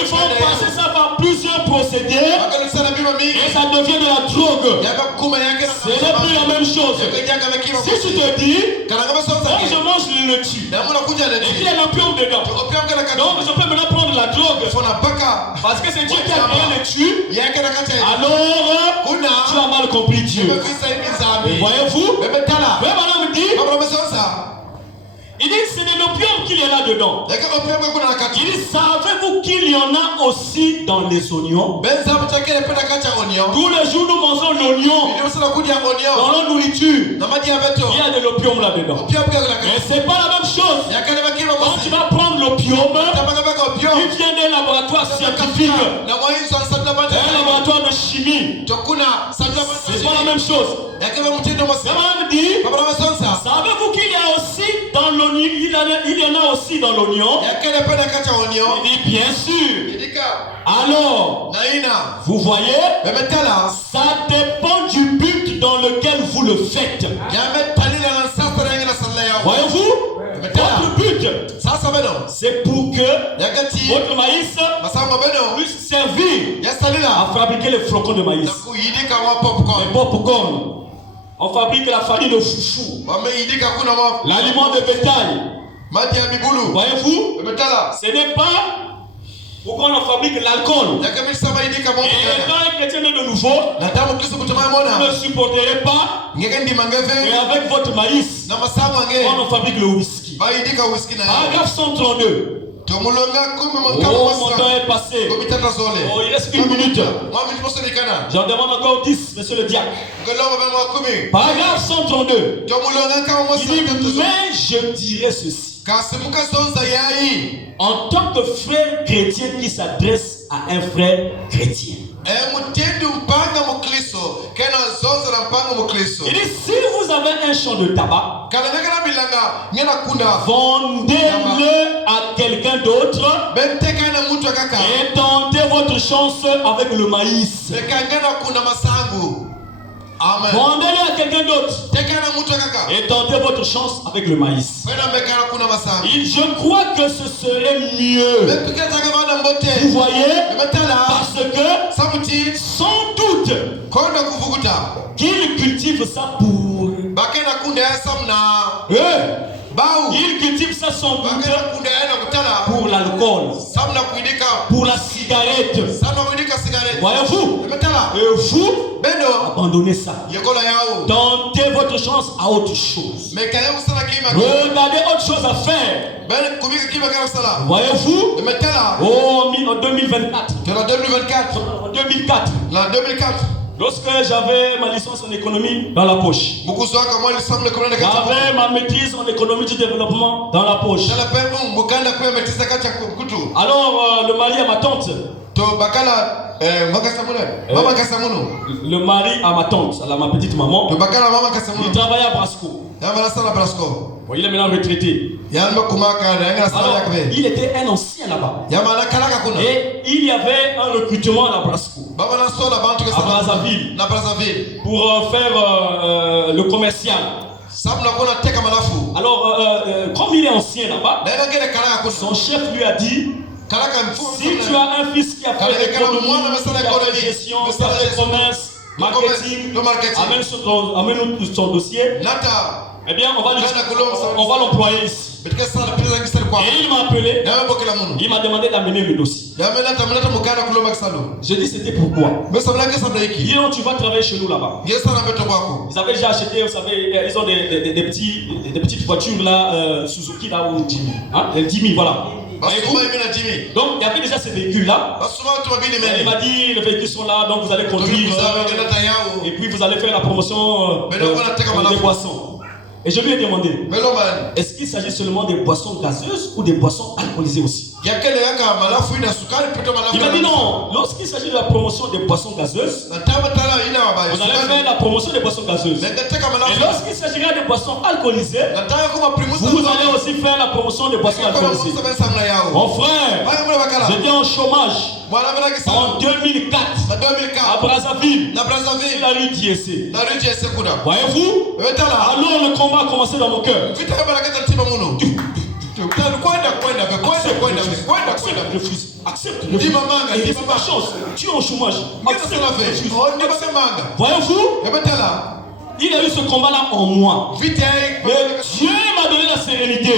ils vont passer ça par plusieurs procédés. Et ça devient de la drogue. Ce n'est plus la même chose. Si tu te dis, quand je mange le laitue et qu'il y a l'opium dedans, donc je peux maintenant prendre la drogue. Parce que c'est Dieu qui a créé le laitue. Alors, tu as mal compris Dieu. Voyez-vous? Me dit, il dit c'est de l'opium qu'il y a là-dedans. Il dit savez-vous qu'il y en a aussi dans les oignons? Tous les jours nous mangeons l'oignon dans la nourriture. Il y a de l'opium là-dedans. Mais c'est pas la même chose. Quand tu vas prendre l'opium, il vient d'un laboratoire scientifique, un laboratoire de chimie. C'est pas la même chose. Me dit, savez-vous qu'il y a aussi dans l'oignon? Il y en a aussi dans l'oignon. Il dit bien sûr. Alors, vous voyez, ça dépend du but dans lequel vous le faites. Voyez-vous? Votre but, c'est pour que votre maïs puisse servir à fabriquer les flocons de maïs. Les popcorn. On fabrique la farine de chouchou, l'aliment de bétail. Voyez-vous? Ce n'est pas pourquoi on fabrique l'alcool. Et quand un chrétien est de nouveau, vous ne supporterez pas. Et avec votre maïs, on fabrique le whisky. Paragraphe 132. Oh, mon temps est passé. Oh, il reste une minute. J'en demande encore 10, monsieur le diacre. Paragraphe 132. Il dit, mais je dirais ceci. En tant que frère chrétien qui s'adresse à un frère chrétien. Il dit, si vous avez un champ de tabac, vendez-le à quelqu'un d'autre et tentez votre chance avec le maïs. Amen. Vendez-le à quelqu'un d'autre et tentez votre chance avec le maïs. Je crois que ce serait mieux. Vous voyez? Parce que sans doute qu'il cultive ça pour il cultive ça sans doute pour l'alcool, pour la cigarette. Voyez-vous? Et vous abandonnez ça. Tentez votre chance à autre chose. Regardez autre chose à faire. Voyez-vous? En 2024. En 2004. Lorsque j'avais ma licence en économie dans la poche, j'avais ma maîtrise en économie du développement dans la poche. Alors le mari à ma tante, le mari à ma tante, à ma petite maman, il travaillait à Brasco. Bon, il est maintenant retraité. Alors, il était un ancien là-bas. Et il y avait un recrutement à Brasco, à Brazzaville, pour faire le commercial. Alors, comme il est ancien là-bas, son chef lui a dit: si tu as un fils qui a fait l'économie, qui a fait gestion, qui a fait commerce, marketing, amène son dossier, eh bien on va l'employer ici. Et il m'a appelé, il m'a demandé d'amener le dossier. Je dis c'était pourquoi. Il dit non, tu vas travailler chez nous là-bas. Ils avaient déjà acheté, vous savez, ils ont des petites voitures là, Suzuki là, ou Jimmy. Les Jimmy, voilà. Donc il y avait déjà ces véhicules là. Il m'a dit les véhicules sont là, donc vous allez conduire et puis vous allez faire la promotion des boissons. Et je lui ai demandé, est-ce qu'il s'agit seulement des boissons gazeuses ou des boissons alcoolisées aussi? Il m'a dit non, lorsqu'il s'agit de la promotion des boissons gazeuses, vous allez faire la promotion des boissons gazeuses. Et lorsqu'il s'agira des boissons alcoolisées, vous allez aussi faire la promotion des boissons alcoolisées. Mon frère, j'étais en chômage en 2004 à Brazzaville, sur la rue Diessé. Voyez-vous? Alors le combat a commencé dans mon cœur. Accepte, dis maman, dis ma chance. Tu es en chômage. Voyez-vous? Il a eu ce combat-là en moi. Mais Dieu m'a donné la sérénité.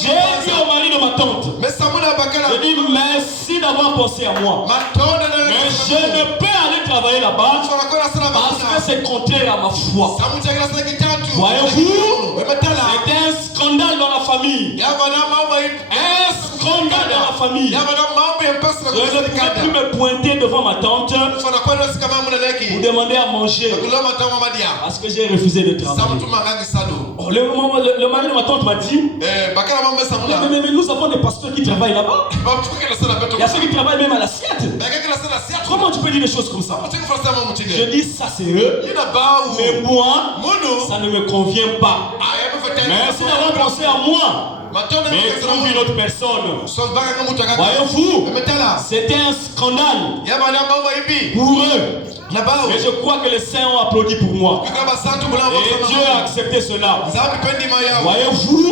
J'ai dit au mari de ma tante, je dis merci d'avoir pensé à moi. Mais je ne peux aller travailler là-bas parce que c'est contraire à ma foi. Voyez-vous? C'était un scandale dans la famille. Un scandale dans la famille. Je ne pouvais plus me pointer devant ma tante pour demander à manger parce que j'ai refusé de travailler. Oh, le mari de ma tante m'a dit mais nous avons des pasteurs qui travaillent là-bas. Il y a ceux qui travaillent même à l'assiette. Comment tu peux dire des choses comme ça? Je dis ça c'est eux, mais moi ça ne me convient pas. Merci d'avoir pensé à moi. Mais trouve une autre personne. Voyez-vous, c'était un scandale pour eux. Mais je crois que les saints ont applaudi pour moi. Et Dieu a accepté cela. Voyez-vous,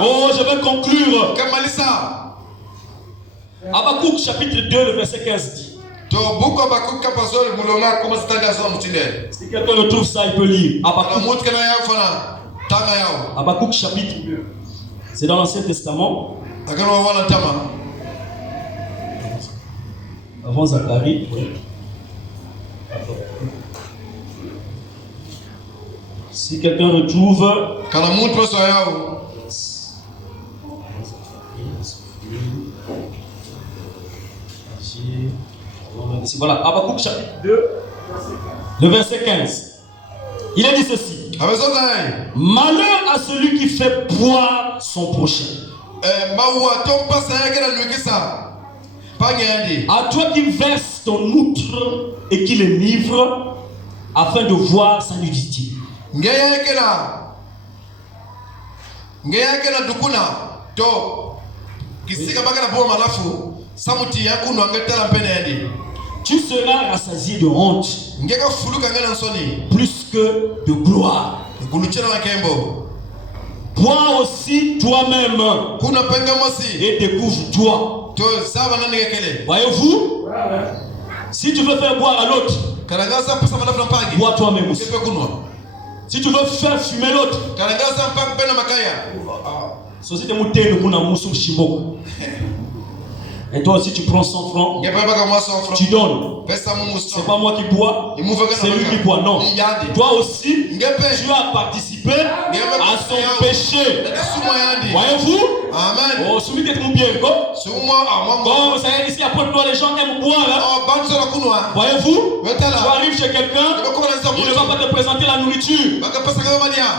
oh, je vais conclure. Habakkuk chapitre 2, le verset 15 dit. Si quelqu'un le trouve ça, il peut lire. Habakkuk chapitre 2. C'est dans l'Ancien Testament. Avant Zacharie. Si quelqu'un retrouve. Voilà, Habakkuk chapitre 2, le verset 15. Il a dit ceci. Malheur à celui qui fait boire son prochain. À toi qui verses ton outre et qui l'énivre afin de voir sa nudité. Tu seras rassasié de honte plus que de gloire. Bois aussi toi-même et découvre-toi. Voyez-vous? Si tu veux faire boire à l'autre, bois toi-même aussi. Si tu veux faire fumer l'autre, et toi aussi tu prends 100 francs, tu donnes. C'est pas moi qui bois, c'est lui qui boit. Non. Toi aussi, tu as participé à son péché. Voyez-vous? Amen. Oh, celui qui est mon bien, quoi. Bon, Bon, ça y est, ici, à Pointe-Noire, les gens aiment boire. Hein. Voyez-vous, tu arrives chez quelqu'un, il ne va pas te présenter la nourriture,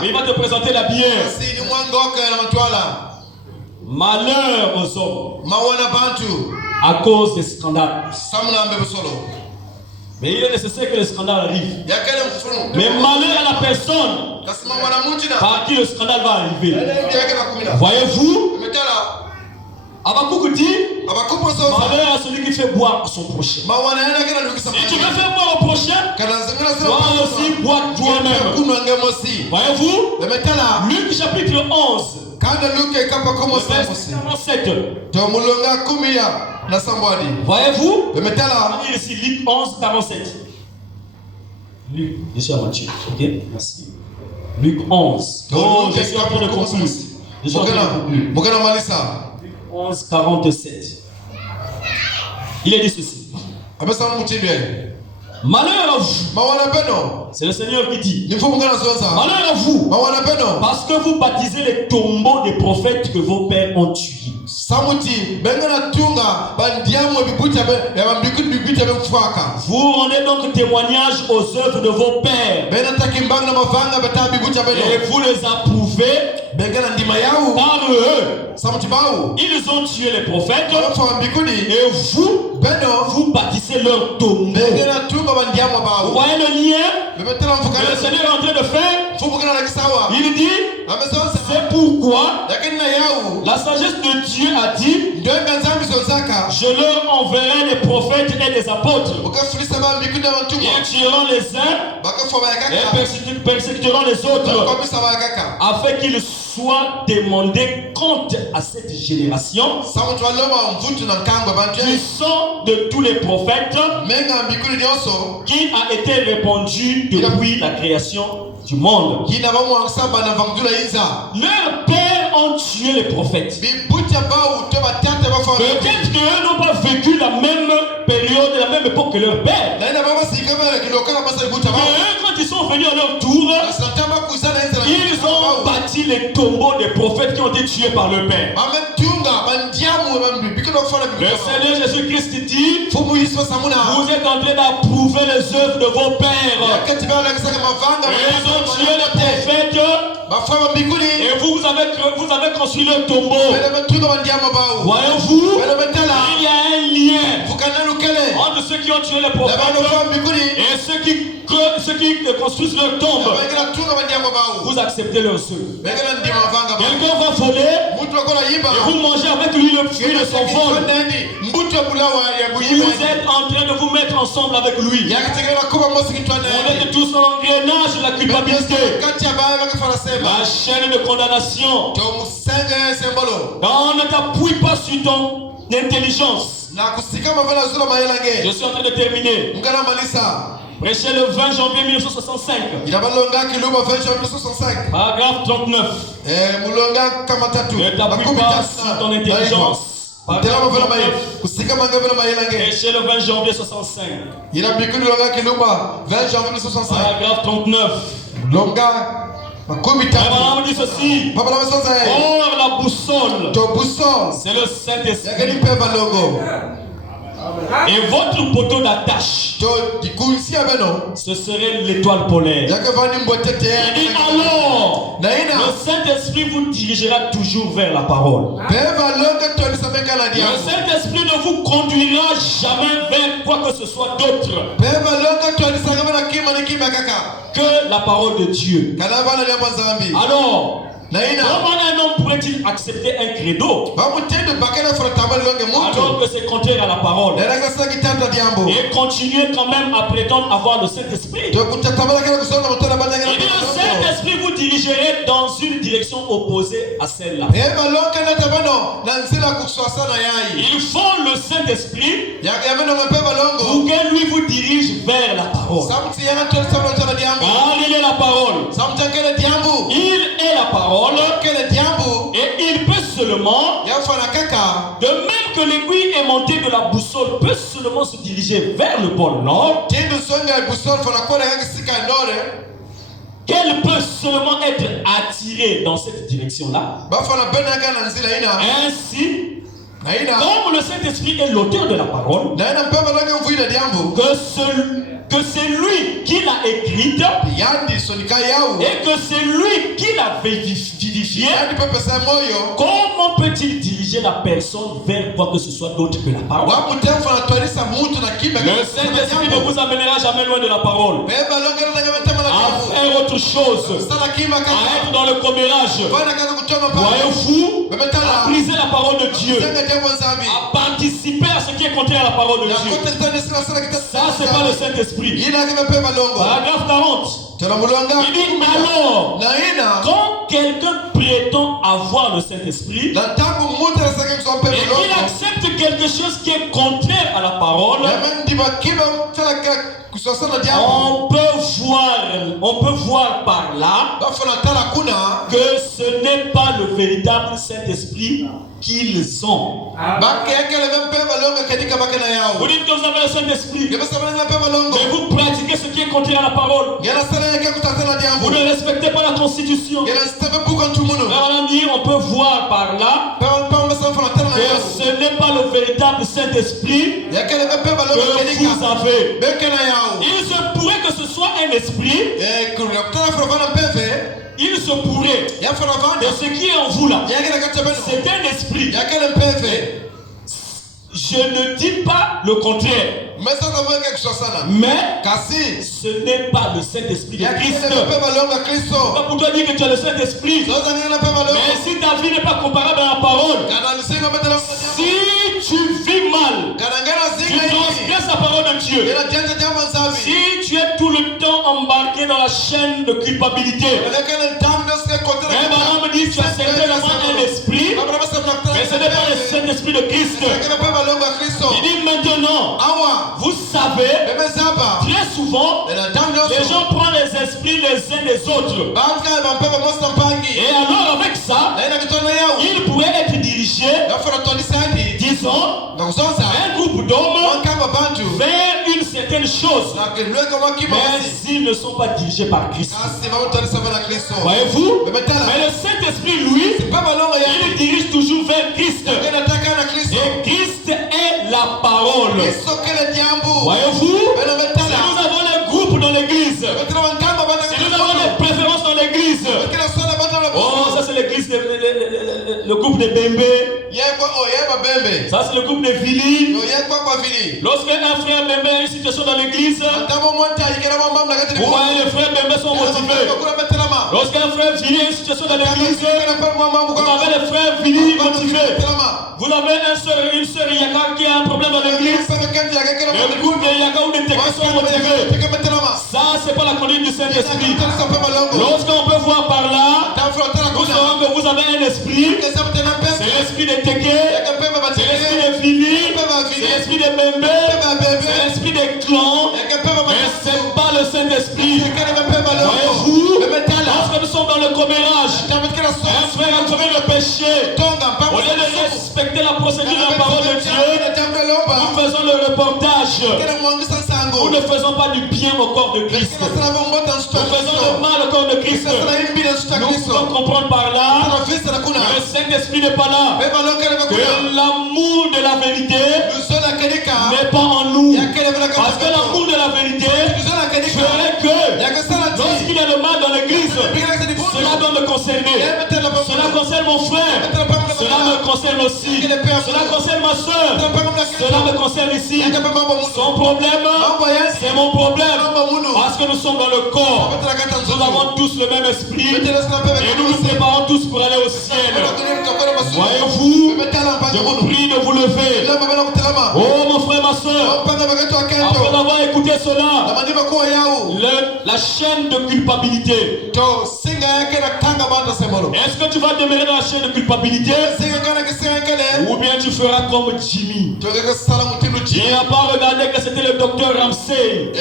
mais il va te présenter la bière. Malheur aux hommes à cause des scandales. Mais il est nécessaire que le scandale arrive. Mais malheur à la personne par qui le scandale va arriver. Voyez-vous, Habakkuk dit, malheur à celui qui fait boire à son prochain. Si tu veux faire boire au prochain, toi aussi bois toi-même. Voyez-vous, Luc chapitre 11, verset 47. Voyez-vous, ici Luc 11, 47. Luc, je suis à Matthieu, ok? Merci. Luc 11. Oh, je suis en train de conclure. Je suis en train de conclure. 11, 47. Il est dit ceci. Malheur à vous. C'est le Seigneur qui dit. Malheur à vous. Parce que vous baptisez les tombeaux des prophètes que vos pères ont tués. Vous rendez donc témoignage aux œuvres de vos pères. Et vous les approuvez. Par eux, ils ont tué les prophètes. Et vous bâtissez leurs tombeaux. Vous voyez le lien que le Seigneur est en train de faire? Il dit, c'est pourquoi la sagesse de Dieu a dit, je leur enverrai des prophètes et des apôtres. Ils tueront les uns et persécuteront les autres, afin qu'ils soient demandés compte à cette génération du sang de tous les prophètes qui a été répandu depuis la création du monde. Leurs pères ont tué les prophètes. Peut-être qu'eux n'ont pas vécu la même période, la même époque que leurs pères. Mais eux, quand ils sont venus à leur tour, ils ont bâti les tombeaux des prophètes qui ont été tués par leur père. Le Seigneur Jésus-Christ dit, vous êtes en train d'approuver les œuvres de vos pères. Ils ont tué les prophètes. Et vous avez construit le tombeau. Voyez-vous, il y a un lien entre ceux qui ont tué les prophètes et ceux qui construisent leur tombe. Vous acceptez leurs œuvres. Quelqu'un va voler et vous mangez avec lui le fruit de son vol. Vous êtes en train de vous mettre ensemble avec lui. On est tous en engrenage de la culpabilité. La chaîne de condamnation. On ne t'appuie pas sur ton intelligence. Je suis en train de terminer. Prêché le 20 janvier 1965. Paragraphe 39. Ne t'appuie pas sur ton intelligence. Prêché le 20 janvier 65. Paragraphe 39. Abraham dit ceci. Or la boussole, c'est le Saint-Esprit. Et votre poteau d'attache, ce serait l'étoile polaire. Il dit alors, le Saint-Esprit vous dirigera toujours vers la parole. Le Saint-Esprit ne vous conduira jamais vers quoi que ce soit d'autre que la parole de Dieu. Alors, comment un homme pourrait-il accepter un credo alors que c'est contraire à la parole et continuer quand même à prétendre avoir le Saint-Esprit? Le Saint-Esprit vous dirigerait dans une direction opposée à celle-là. Il faut le Saint-Esprit pour que lui vous dirige vers la parole. Car il est la parole. Il est la parole. Et il peut seulement, de même que l'aiguille aimantée de la boussole peut seulement se diriger vers le pôle nord, qu'elle peut seulement être attirée dans cette direction-là. Ainsi, comme le Saint-Esprit est l'auteur de la parole, que c'est lui qui l'a écrite et que c'est lui qui l'a vivifiée, comment peut-il diriger la personne vers quoi que ce soit d'autre que la parole? Le Saint-Esprit ne vous amènera jamais loin de la parole, à faire autre chose, à être dans le commérage. Voyez-vous, à briser la parole de Dieu, à participer à ce qui est contraire à la parole de Dieu. Ça, c'est pas le Saint-Esprit. Paragraphe 40. Il dit alors, quand quelqu'un prétend avoir le Saint-Esprit et qu'il accepte quelque chose qui est contraire à la parole, on peut voir par là que ce n'est pas le véritable Saint-Esprit qu'ils ont. Vous dites que vous avez le Saint-Esprit, mais vous pratiquez ce qui est contraire à la parole. Vous ne respectez pas la Constitution. On peut voir par là que ce n'est pas le véritable Saint-Esprit que vous avez. Il se pourrait que ce soit un esprit. Il se pourrait. Et ce qui est en vous là, c'est un esprit. Je ne dis pas le contraire. Mais ce n'est pas le Saint-Esprit de Christ. Pas pour toi dire que tu as le Saint-Esprit. Mais si ta vie n'est pas comparable à la parole, si tu vis mal, tu transgresses la parole de Dieu, si tu es tout le temps embarqué dans la chaîne de culpabilité, me dit tu as certainement un esprit, mais ce n'est pas le Saint-Esprit de Christ. Il dit maintenant, vous savez, très souvent, les gens prennent les esprits les uns des autres. Et alors avec ça, ils pourraient être dirigés, disons, un groupe d'hommes vers une certaine chose. Mais ils ne sont pas dirigés par Christ. Voyez-vous? Mais le Saint-Esprit, lui, il dirige toujours vers Christ. Et Christ est la parole. Voyez-vous? Si nous avons les groupes dans l'église, si nous avons des préférences dans l'église, oh, ça c'est l'église, le groupe de Bembe. Ça c'est le groupe de Vili. Lorsqu'un frère Bembe a une situation dans l'église, vous voyez les frères Bembe sont motivés. Lorsqu'un frère Vili a une situation dans l'église, vous avez les frères Vili motivés. Vous avez une sœur Yaka qui a un problème dans l'église. Le groupe de Yaka ou de Teke sont motivés. Ça, c'est pas la conduite du Saint-Esprit. Lorsqu'on peut voir par là, nous savons que vous avez un esprit. C'est l'esprit de Teke, c'est l'esprit de Fili, c'est l'esprit de Bembe, c'est l'esprit des clans. Mais c'est pas le Saint-Esprit. Voyez-vous, lorsque nous sommes dans le commérage, un frère a commis le péché. Au lieu de respecter la procédure de la parole de Dieu, nous faisons le reportage. Nous ne faisons pas du bien au corps de Christ. Nous faisons le mal au corps de Christ. Nous pouvons comprendre par là que le Saint-Esprit n'est pas là. Que l'amour de la vérité n'est pas en nous. Parce que l'amour de la vérité ferait que lorsqu'il y a le mal dans l'église, cela doit me concerner. Cela concerne mon frère. Cela me concerne aussi. Cela concerne ma soeur. Cela me concerne ici. Son problème, c'est mon problème. Parce que nous sommes dans le corps. Nous avons tous le même esprit. Et nous nous préparons tous pour aller au ciel. Voyez-vous, je vous prie de vous lever. Oh mon frère, ma soeur, après avoir écouté cela, la chaîne de culpabilité. Est-ce que tu vas demeurer dans la chaîne de culpabilité ou bien tu feras comme Jimmy? Il n'a pas regardé que c'était le docteur Ramsey.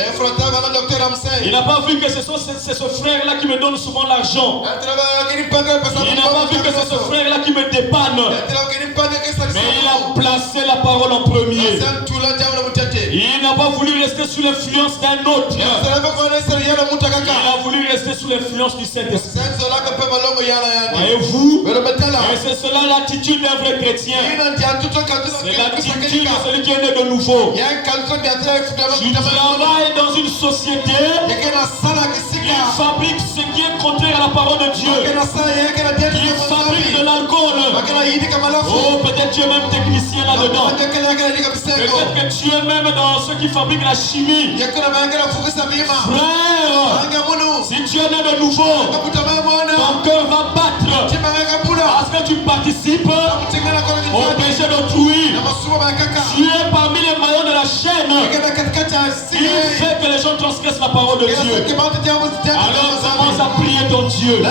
Il n'a pas vu que c'est ce frère-là qui me donne souvent l'argent. Il n'a pas vu que c'est ce frère-là qui me dépanne. Mais il a placé la parole en premier. Il n'a pas voulu rester sous l'influence d'un autre. Il a voulu rester sous sous l'influence du Saint-Esprit. Voyez-vous? Et c'est cela l'attitude d'un vrai chrétien. C'est l'attitude de celui qui est né de nouveau. Tu travailles dans une société qui fabrique ce qui est contraire à la parole de Dieu. Qui fabrique de l'alcool. Oh, peut-être tu es même technicien là-dedans. Peut-être que tu es même dans ceux qui fabriquent la chimie. Frère, si tu es né de nouveau, ton cœur va battre parce que tu participes au péché d'autrui. Tu es parmi les maillons de la chaîne qui fait que les gens transgressent la parole de Dieu. Alors commence à prier ton Dieu.